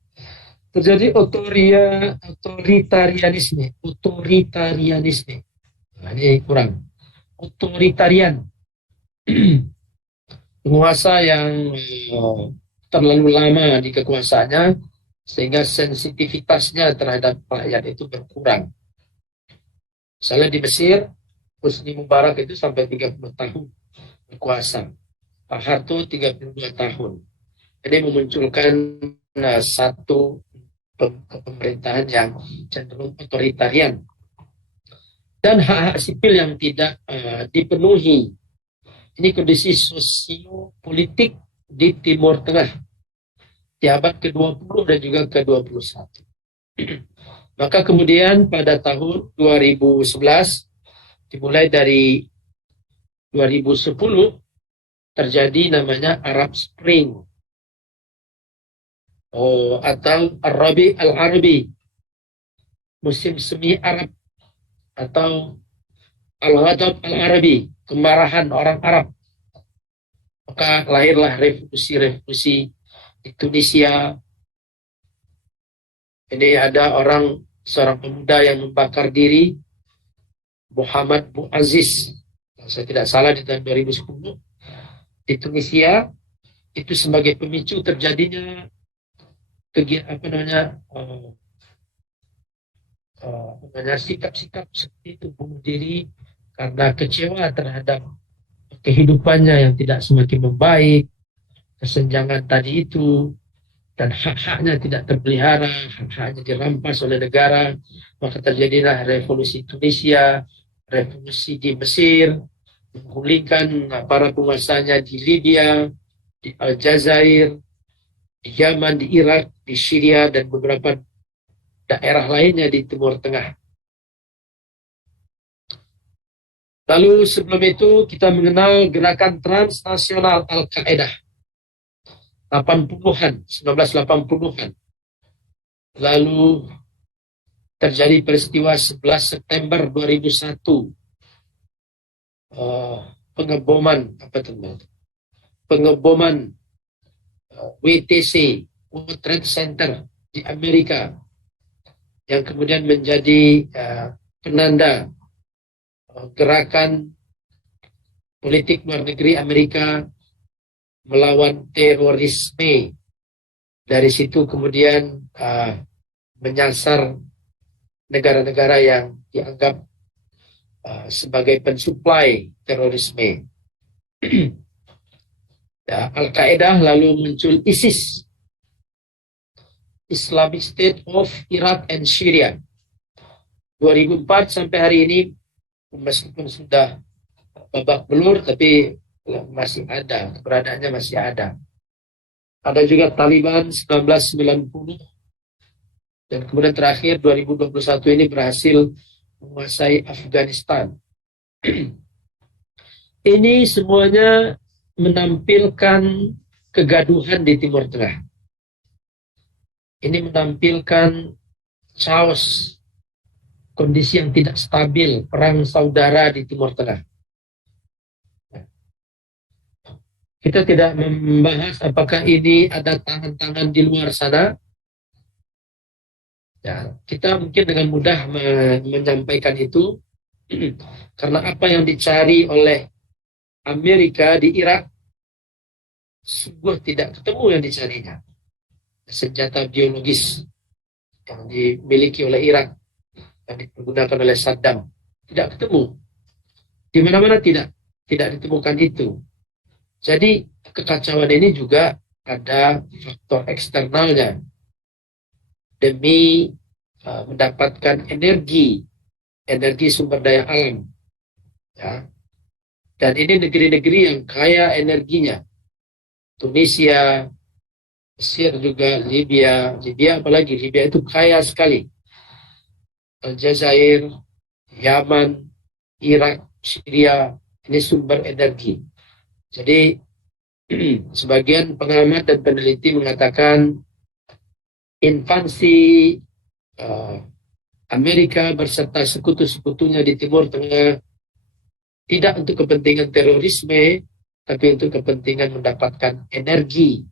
Terjadi otoritarianisme. Nah, ini kurang. Otoritarian. Penguasa yang terlalu lama di kekuasaannya, sehingga sensitivitasnya terhadap rakyat itu berkurang. Misalnya di Mesir, Husni Mubarak itu sampai 30 tahun berkuasa. Pak Harto 32 tahun. Ini memunculkan satu pemerintahan yang cenderung otoritarian. Dan hak-hak sipil yang tidak dipenuhi. Ini kondisi sosiopolitik di Timur Tengah di abad ke-20 dan juga ke-21. Maka kemudian pada tahun 2011, dimulai dari 2010, terjadi namanya Arab Spring atau Arabi Al-Arabi, musim semi Arab, atau Al-Ghadab Al-Arabi, kemarahan orang Arab. Maka lahirlah revolusi di Tunisia. Ini ada seorang pemuda yang membakar diri, Muhammad Bouaziz, kalau saya tidak salah, di tahun 2010 di Tunisia. Itu sebagai pemicu terjadinya sikap-sikap seperti itu, bunuh diri karena kecewa terhadap kehidupannya yang tidak semakin membaik, kesenjangan tadi itu, dan hak-haknya tidak terpelihara, hak-haknya dirampas oleh negara. Maka terjadilah revolusi Tunisia, revolusi di Mesir, menggulingkan para penguasanya di Libya, di Aljazair, di Yaman, di Irak, di Syria, dan beberapa daerah lainnya di Timur Tengah. Lalu sebelum itu kita mengenal gerakan transnasional Al-Qaeda 1980-an. Lalu terjadi peristiwa 11 September 2001, pengeboman WTC, World Trade Center di Amerika, yang kemudian menjadi penanda gerakan politik luar negeri Amerika melawan terorisme. Dari situ kemudian menyasar negara-negara yang dianggap sebagai pensuplai terorisme. Ya, Al-Qaeda, lalu muncul ISIS, Islamic State of Iraq and Syria. 2004 sampai hari ini, meskipun sudah babak belur, tapi masih ada, keberadaannya masih ada. Ada juga Taliban 1990, dan kemudian terakhir 2021 ini berhasil menguasai Afghanistan. Ini semuanya menampilkan kegaduhan di Timur Tengah. Ini menampilkan chaos, kondisi yang tidak stabil, perang saudara di Timur Tengah. Kita tidak membahas apakah ini ada tangan-tangan di luar sana. Ya, kita mungkin dengan mudah menyampaikan itu karena apa yang dicari oleh Amerika di Irak sungguh tidak ketemu yang dicarinya. Senjata biologis yang dimiliki oleh Irak, yang digunakan oleh Saddam, tidak ketemu. Di mana-mana tidak ditemukan itu. Jadi kekacauan ini juga ada faktor eksternalnya demi mendapatkan energi sumber daya alam. Ya. Dan ini negeri-negeri yang kaya energinya. Tunisia, Mesir juga, Libya apalagi, Libya itu kaya sekali. Aljazair, Yaman, Irak, Syria, ini sumber energi. Jadi sebagian pengamat dan peneliti mengatakan invasi Amerika berserta sekutu-sekutunya di Timur Tengah tidak untuk kepentingan terorisme, tapi untuk kepentingan mendapatkan energi.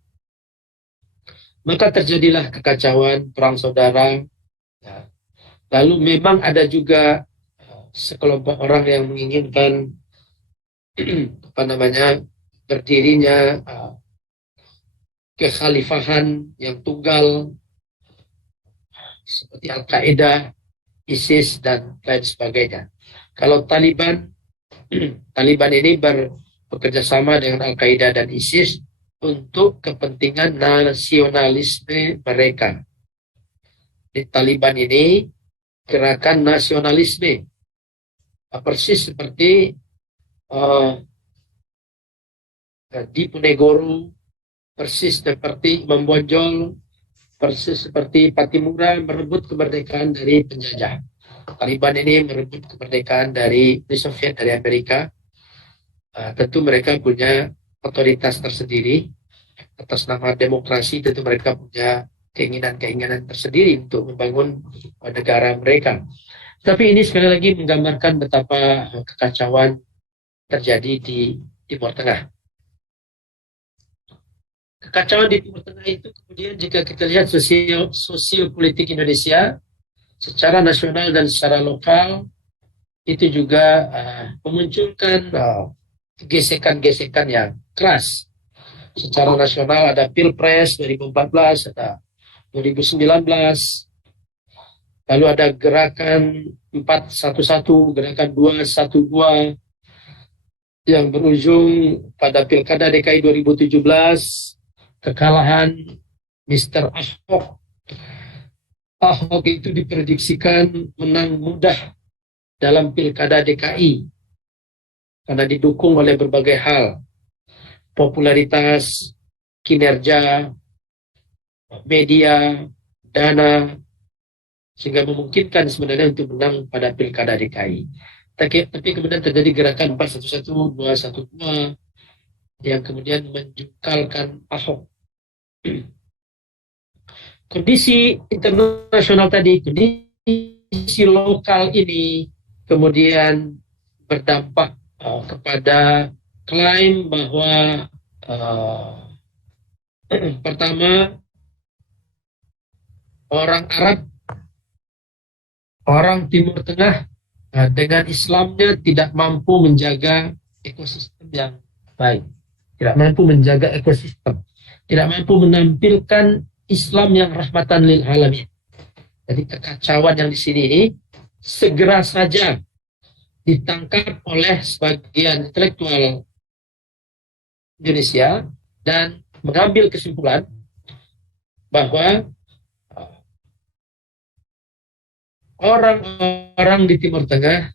Maka terjadilah kekacauan, perang saudara. Ya. Lalu memang ada juga sekelompok orang yang menginginkan berdirinya kekhalifahan yang tunggal seperti Al-Qaeda, ISIS, dan lain sebagainya. Kalau Taliban ini bekerja sama dengan Al-Qaeda dan ISIS untuk kepentingan nasionalisme mereka. Di Taliban ini gerakan nasionalisme, persis seperti Diponegoro, persis seperti Membonjol, persis seperti Patimura merebut kemerdekaan dari penjajah. Taliban ini merebut kemerdekaan dari Uni Soviet, dari Amerika. Tentu mereka punya otoritas tersendiri atas nama demokrasi. Tentu mereka punya keinginan-keinginan tersendiri untuk membangun negara mereka. Tapi ini sekali lagi menggambarkan betapa kekacauan terjadi di Timur Tengah. Kekacauan di Timur Tengah itu kemudian jika kita lihat sosio-politik Indonesia secara nasional dan secara lokal itu juga memunculkan gesekan-gesekan yang keras. Secara nasional ada Pilpres 2014, ada 2019, lalu ada gerakan 411, gerakan 212 yang berujung pada Pilkada DKI 2017, kekalahan Mr. Ahok. Ahok itu diprediksikan menang mudah dalam Pilkada DKI karena didukung oleh berbagai hal, popularitas, kinerja, media, dana, sehingga memungkinkan sebenarnya untuk menang pada Pilkada DKI. Tapi kemudian terjadi gerakan 411, 212 yang kemudian menjungkalkan Ahok. Kondisi internasional tadi, kondisi lokal ini kemudian berdampak kepada klaim bahwa pertama, orang Arab, orang Timur Tengah dengan Islamnya tidak mampu menjaga ekosistem yang baik, tidak mampu menjaga ekosistem, tidak mampu menampilkan Islam yang rahmatan lil alamin. Jadi kekacauan yang di sini ini segera saja ditangkap oleh sebagian intelektual Indonesia dan mengambil kesimpulan bahwa orang-orang di Timur Tengah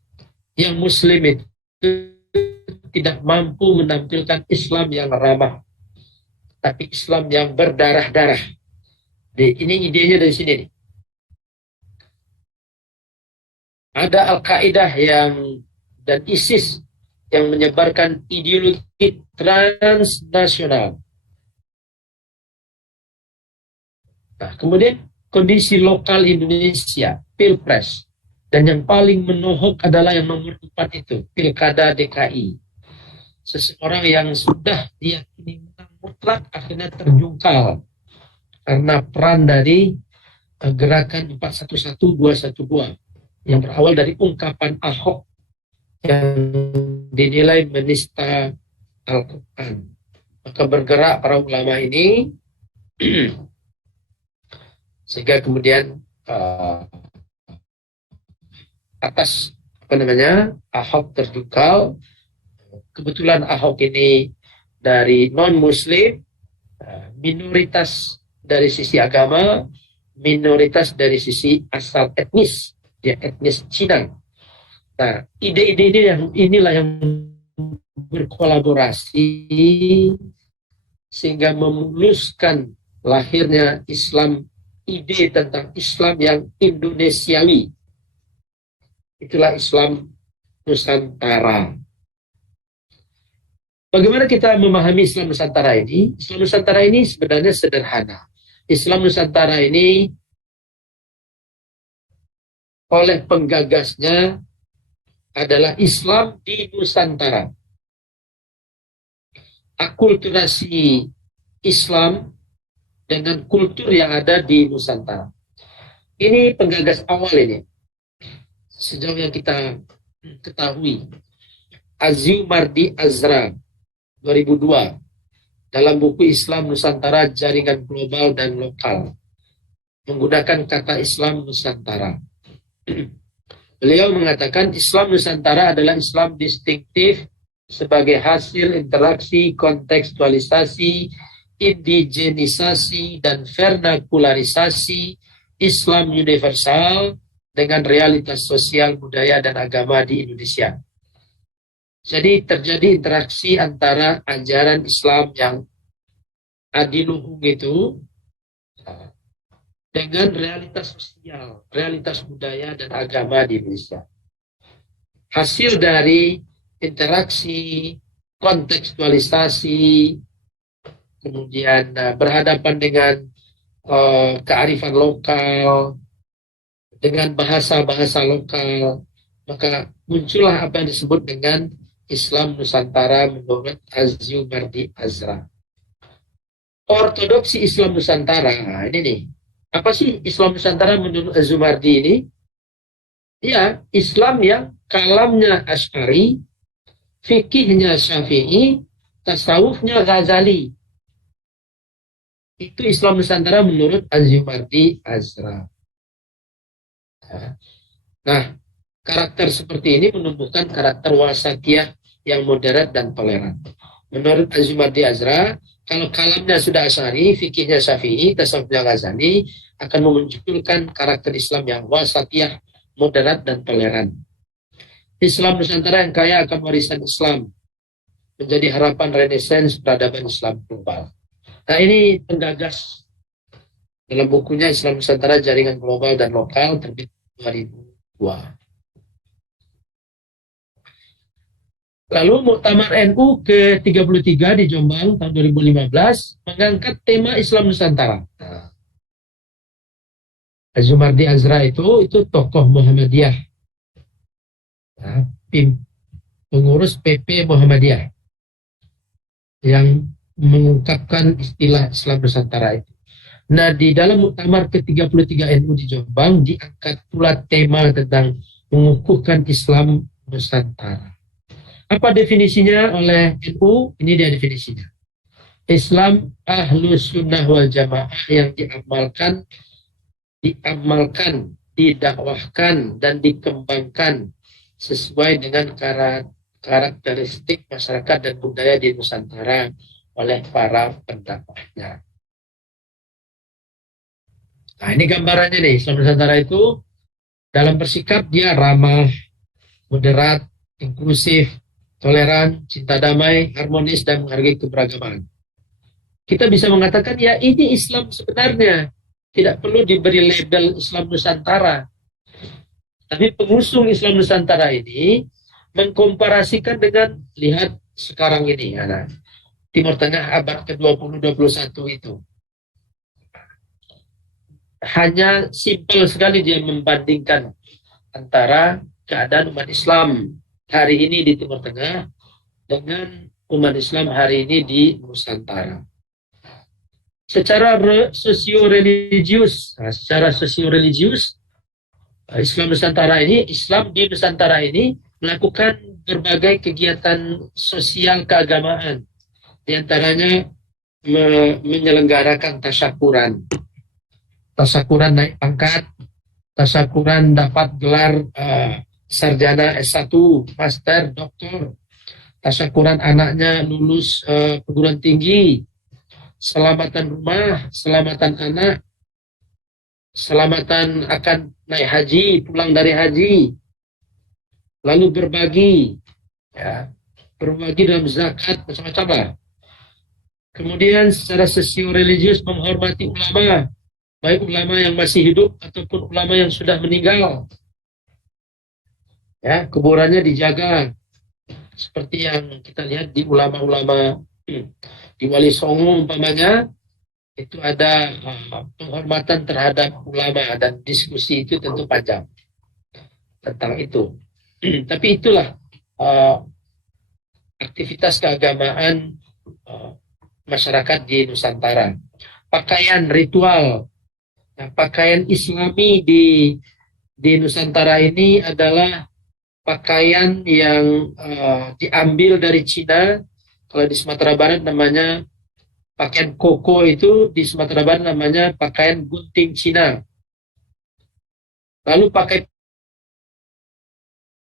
yang Muslim itu tidak mampu menampilkan Islam yang ramah, tapi Islam yang berdarah-darah. Ini idenya dari sini nih. Ada Al-Qaeda dan ISIS yang menyebarkan ideologi transnasional. Nah, kemudian kondisi lokal Indonesia, Pilpres, dan yang paling menohok adalah yang nomor 4 itu, Pilkada DKI. Seseorang yang sudah diyakini menang mutlak akhirnya terjungkal karena peran dari gerakan 411212 yang berawal dari ungkapan Ahok yang dinilai menista Al-Quran. Maka bergerak para ulama ini sehingga kemudian atas Ahok terjungkal. Kebetulan Ahok ini dari non-Muslim, minoritas dari sisi agama, minoritas dari sisi asal etnis, dia etnis Cina. Nah, ide-ide inilah yang berkolaborasi sehingga memuluskan lahirnya Islam, ide tentang Islam yang Indonesiawi. Itulah Islam Nusantara. Bagaimana kita memahami Islam Nusantara ini? Islam Nusantara ini sebenarnya sederhana. Islam Nusantara ini oleh penggagasnya adalah Islam di Nusantara. Akulturasi Islam dengan kultur yang ada di Nusantara. Ini penggagas awal ini. Sejauh yang kita ketahui, Azumardi Azra 2002 dalam buku Islam Nusantara Jaringan Global dan Lokal menggunakan kata Islam Nusantara. Beliau mengatakan Islam Nusantara adalah Islam distinktif sebagai hasil interaksi, kontekstualisasi, indigenisasi, dan vernakularisasi Islam universal dengan realitas sosial, budaya, dan agama di Indonesia. Jadi terjadi interaksi antara ajaran Islam yang adiluhung itu dengan realitas sosial, realitas budaya dan agama di Indonesia. Hasil dari interaksi, kontekstualisasi, kemudian berhadapan dengan kearifan lokal, dengan bahasa-bahasa lokal, maka muncullah apa yang disebut dengan Islam Nusantara menurut Azumardi Azra. Ortodoksi Islam Nusantara, nah ini nih. Apa sih Islam Nusantara menurut Azumardi ini? Ya, Islam yang kalamnya Asy'ari, fikihnya Syafi'i, tasawufnya Ghazali. Itu Islam Nusantara menurut Azumardi Azra. Nah, karakter seperti ini menumbuhkan karakter wasatiyah yang moderat dan toleran. Menurut Azumardi Azra, kalau kalamnya sudah Asy'ari, fikihnya Syafi'i, tasawufnya Ghazali, akan memunculkan karakter Islam yang wasatiyah, moderat, dan toleran. Islam Nusantara yang kaya akan warisan Islam, menjadi harapan renaissance peradaban Islam global. Nah, ini penggagas dalam bukunya Islam Nusantara Jaringan Global dan Lokal terbit 2002. Lalu Muktamar NU ke-33 di Jombang tahun 2015 mengangkat tema Islam Nusantara. Azumardi Azra itu tokoh Muhammadiyah, pengurus PP Muhammadiyah yang mengungkapkan istilah Islam Nusantara itu. Nah, di dalam Muktamar ke-33 NU di Jombang diangkat pula tema tentang mengukuhkan Islam Nusantara. Apa definisinya oleh NU? Ini dia definisinya. Islam Ahlus Sunnah wal Jamaah yang diamalkan, didakwahkan, dan dikembangkan sesuai dengan karakteristik masyarakat dan budaya di Nusantara oleh para pendapatnya. Nah, ini gambarannya nih, Islam Nusantara itu dalam bersikap dia ramah, moderat, inklusif, toleran, cinta damai, harmonis, dan menghargai keberagaman. Kita bisa mengatakan, ya ini Islam sebenarnya. Tidak perlu diberi label Islam Nusantara. Tapi pengusung Islam Nusantara ini mengkomparasikan dengan, lihat sekarang ini, anak. Timur Tengah abad ke-20-21 itu. Hanya simpel sekali dia membandingkan antara keadaan umat Islam hari ini di Timur Tengah dengan umat Islam hari ini di Nusantara. Secara sosio-religius, Islam di Nusantara ini melakukan berbagai kegiatan sosial keagamaan, di antaranya menyelenggarakan tasyakuran naik pangkat, tasyakuran dapat gelar sarjana S1, master, doktor, tasyakuran anaknya lulus perguruan tinggi, selamatan rumah, selamatan anak, selamatan akan naik haji, pulang dari haji, lalu berbagi dalam zakat, macam-macam lah. Kemudian secara sosio-religius menghormati ulama, baik ulama yang masih hidup ataupun ulama yang sudah meninggal. Ya, kuburannya dijaga. Seperti yang kita lihat di ulama-ulama di Wali Songo umpamanya, itu ada penghormatan terhadap ulama dan diskusi itu tentu panjang tentang itu. Tapi itulah aktivitas keagamaan masyarakat di Nusantara. Pakaian ritual, pakaian Islami di Nusantara ini adalah pakaian yang diambil dari Cina. Kalau di Sumatera Barat namanya pakaian koko, itu di Sumatera Barat namanya pakaian gunting Cina. Lalu pakai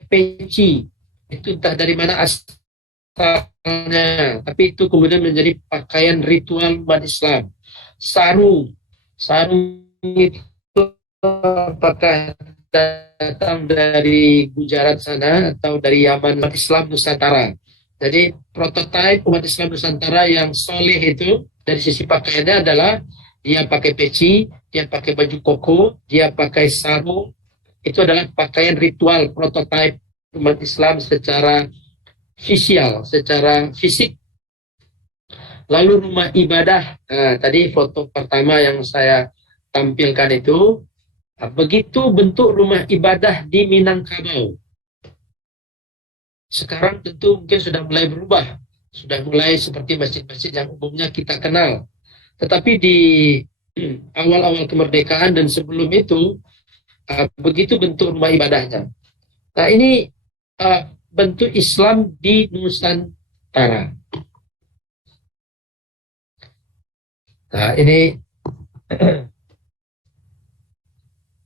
peci, itu entah dari mana asalnya, tapi itu kemudian menjadi pakaian ritual umat Islam. Sarung itu apakah datang dari Gujarat sana atau dari Yaman, umat Islam Nusantara. Jadi prototipe umat Islam Nusantara yang soleh itu dari sisi pakaiannya adalah dia pakai peci, dia pakai baju koko, dia pakai sarung. Itu adalah pakaian ritual prototipe umat Islam secara fisik. Lalu rumah ibadah, tadi foto pertama yang saya tampilkan itu, begitu bentuk rumah ibadah di Minangkabau. Sekarang tentu mungkin sudah mulai berubah, sudah mulai seperti masjid-masjid yang umumnya kita kenal. Tetapi di awal-awal kemerdekaan dan sebelum itu, begitu bentuk rumah ibadahnya. Nah, ini bentuk Islam di Nusantara. Nah, ini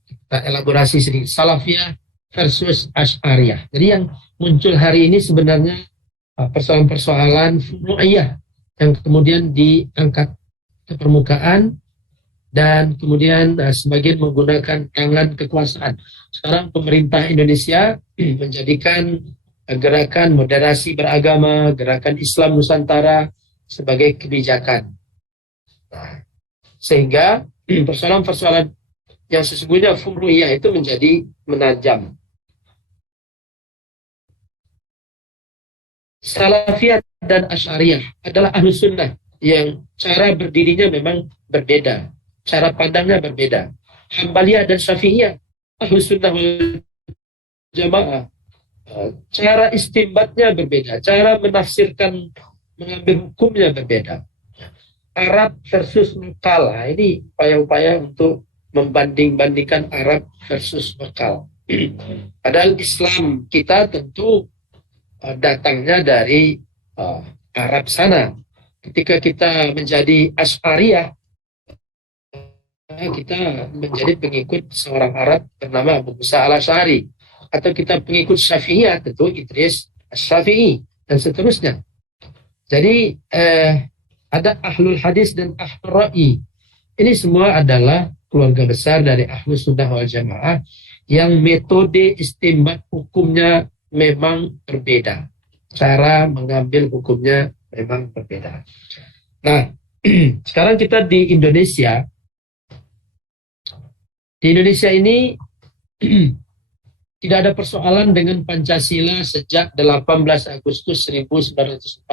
kita elaborasi sedikit. Salafiyah versus Asy'ariyah. Jadi yang muncul hari ini sebenarnya persoalan-persoalan furu'iyah yang kemudian diangkat ke permukaan dan kemudian sebagian menggunakan tangan kekuasaan. Sekarang pemerintah Indonesia menjadikan gerakan moderasi beragama, gerakan Islam Nusantara sebagai kebijakan. Sehingga persoalan-persoalan yang sesungguhnya furu'iyah itu menjadi menajam. Salafiyah dan Asy'ariyah adalah Ahlus Sunnah yang cara berdirinya memang berbeda, cara pandangnya berbeda. Hambaliyah dan Syafi'iyah, Ahlus Sunnah wal Jamaah, cara istinbatnya berbeda, cara menafsirkan, mengambil hukumnya berbeda. Arab versus lokal, ini upaya-upaya untuk membanding-bandingkan Arab versus lokal. Padahal Islam kita tentu datangnya dari Arab sana. Ketika kita menjadi Asy'ariyah, kita menjadi pengikut seorang Arab bernama Abu Musa al-Asy'ari. atau kita pengikut Syafi'iyah, tentu Idris Syafi'i dan seterusnya. Jadi ada ahlul hadis dan ahlul ra'i. Ini semua adalah keluarga besar dari ahlus sunnah wal jamaah yang metode istinbat hukumnya memang berbeda. Cara mengambil hukumnya memang berbeda. Nah, sekarang kita di Indonesia. Di Indonesia ini tidak ada persoalan dengan Pancasila sejak 18 Agustus 1945.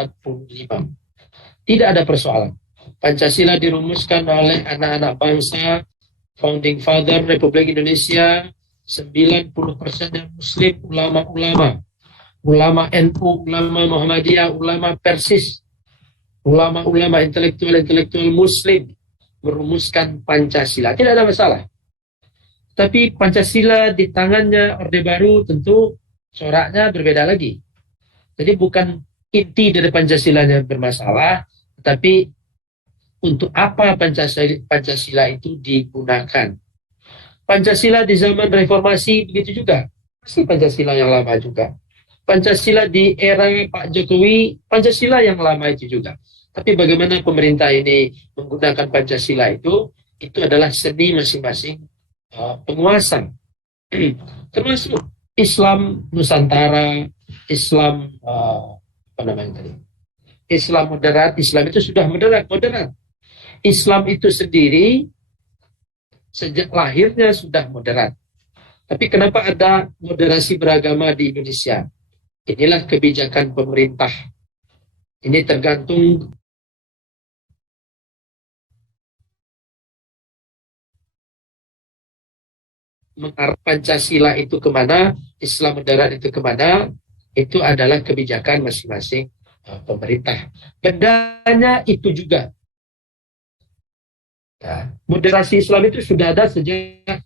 Tidak ada persoalan. Pancasila dirumuskan oleh anak-anak bangsa, founding father Republik Indonesia, 90% yang muslim, ulama-ulama, ulama NU, ulama Muhammadiyah, ulama Persis, ulama-ulama intelektual muslim merumuskan Pancasila. Tidak ada masalah. Tapi Pancasila di tangannya Orde Baru tentu coraknya berbeda lagi. Jadi bukan inti dari Pancasilanya bermasalah, tapi untuk apa Pancasila itu digunakan. Pancasila di zaman reformasi begitu juga. Pasti Pancasila yang lama juga. Pancasila di era Pak Jokowi, Pancasila yang lama itu juga. Tapi bagaimana pemerintah ini menggunakan Pancasila itu adalah seni masing-masing penguasa. Termasuk Islam Nusantara, Islam Islam moderat. Islam itu sudah moderat. Islam itu sendiri sejak lahirnya sudah moderat. Tapi kenapa ada moderasi beragama di Indonesia? Inilah kebijakan pemerintah. Ini tergantung mengarah Pancasila itu kemana, Islam moderat itu kemana, itu adalah kebijakan masing-masing pemerintah. Bendanya itu juga. Ya, moderasi Islam itu sudah ada sejak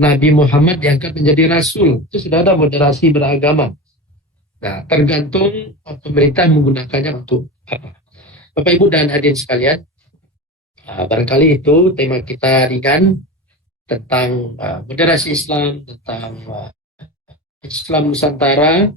Nabi Muhammad diangkat menjadi Rasul. Itu sudah ada moderasi beragama. Nah, tergantung pemerintah menggunakannya untuk apa. Bapak, Ibu, dan hadirin sekalian, barangkali itu tema kita ringan tentang moderasi Islam, tentang Islam Nusantara.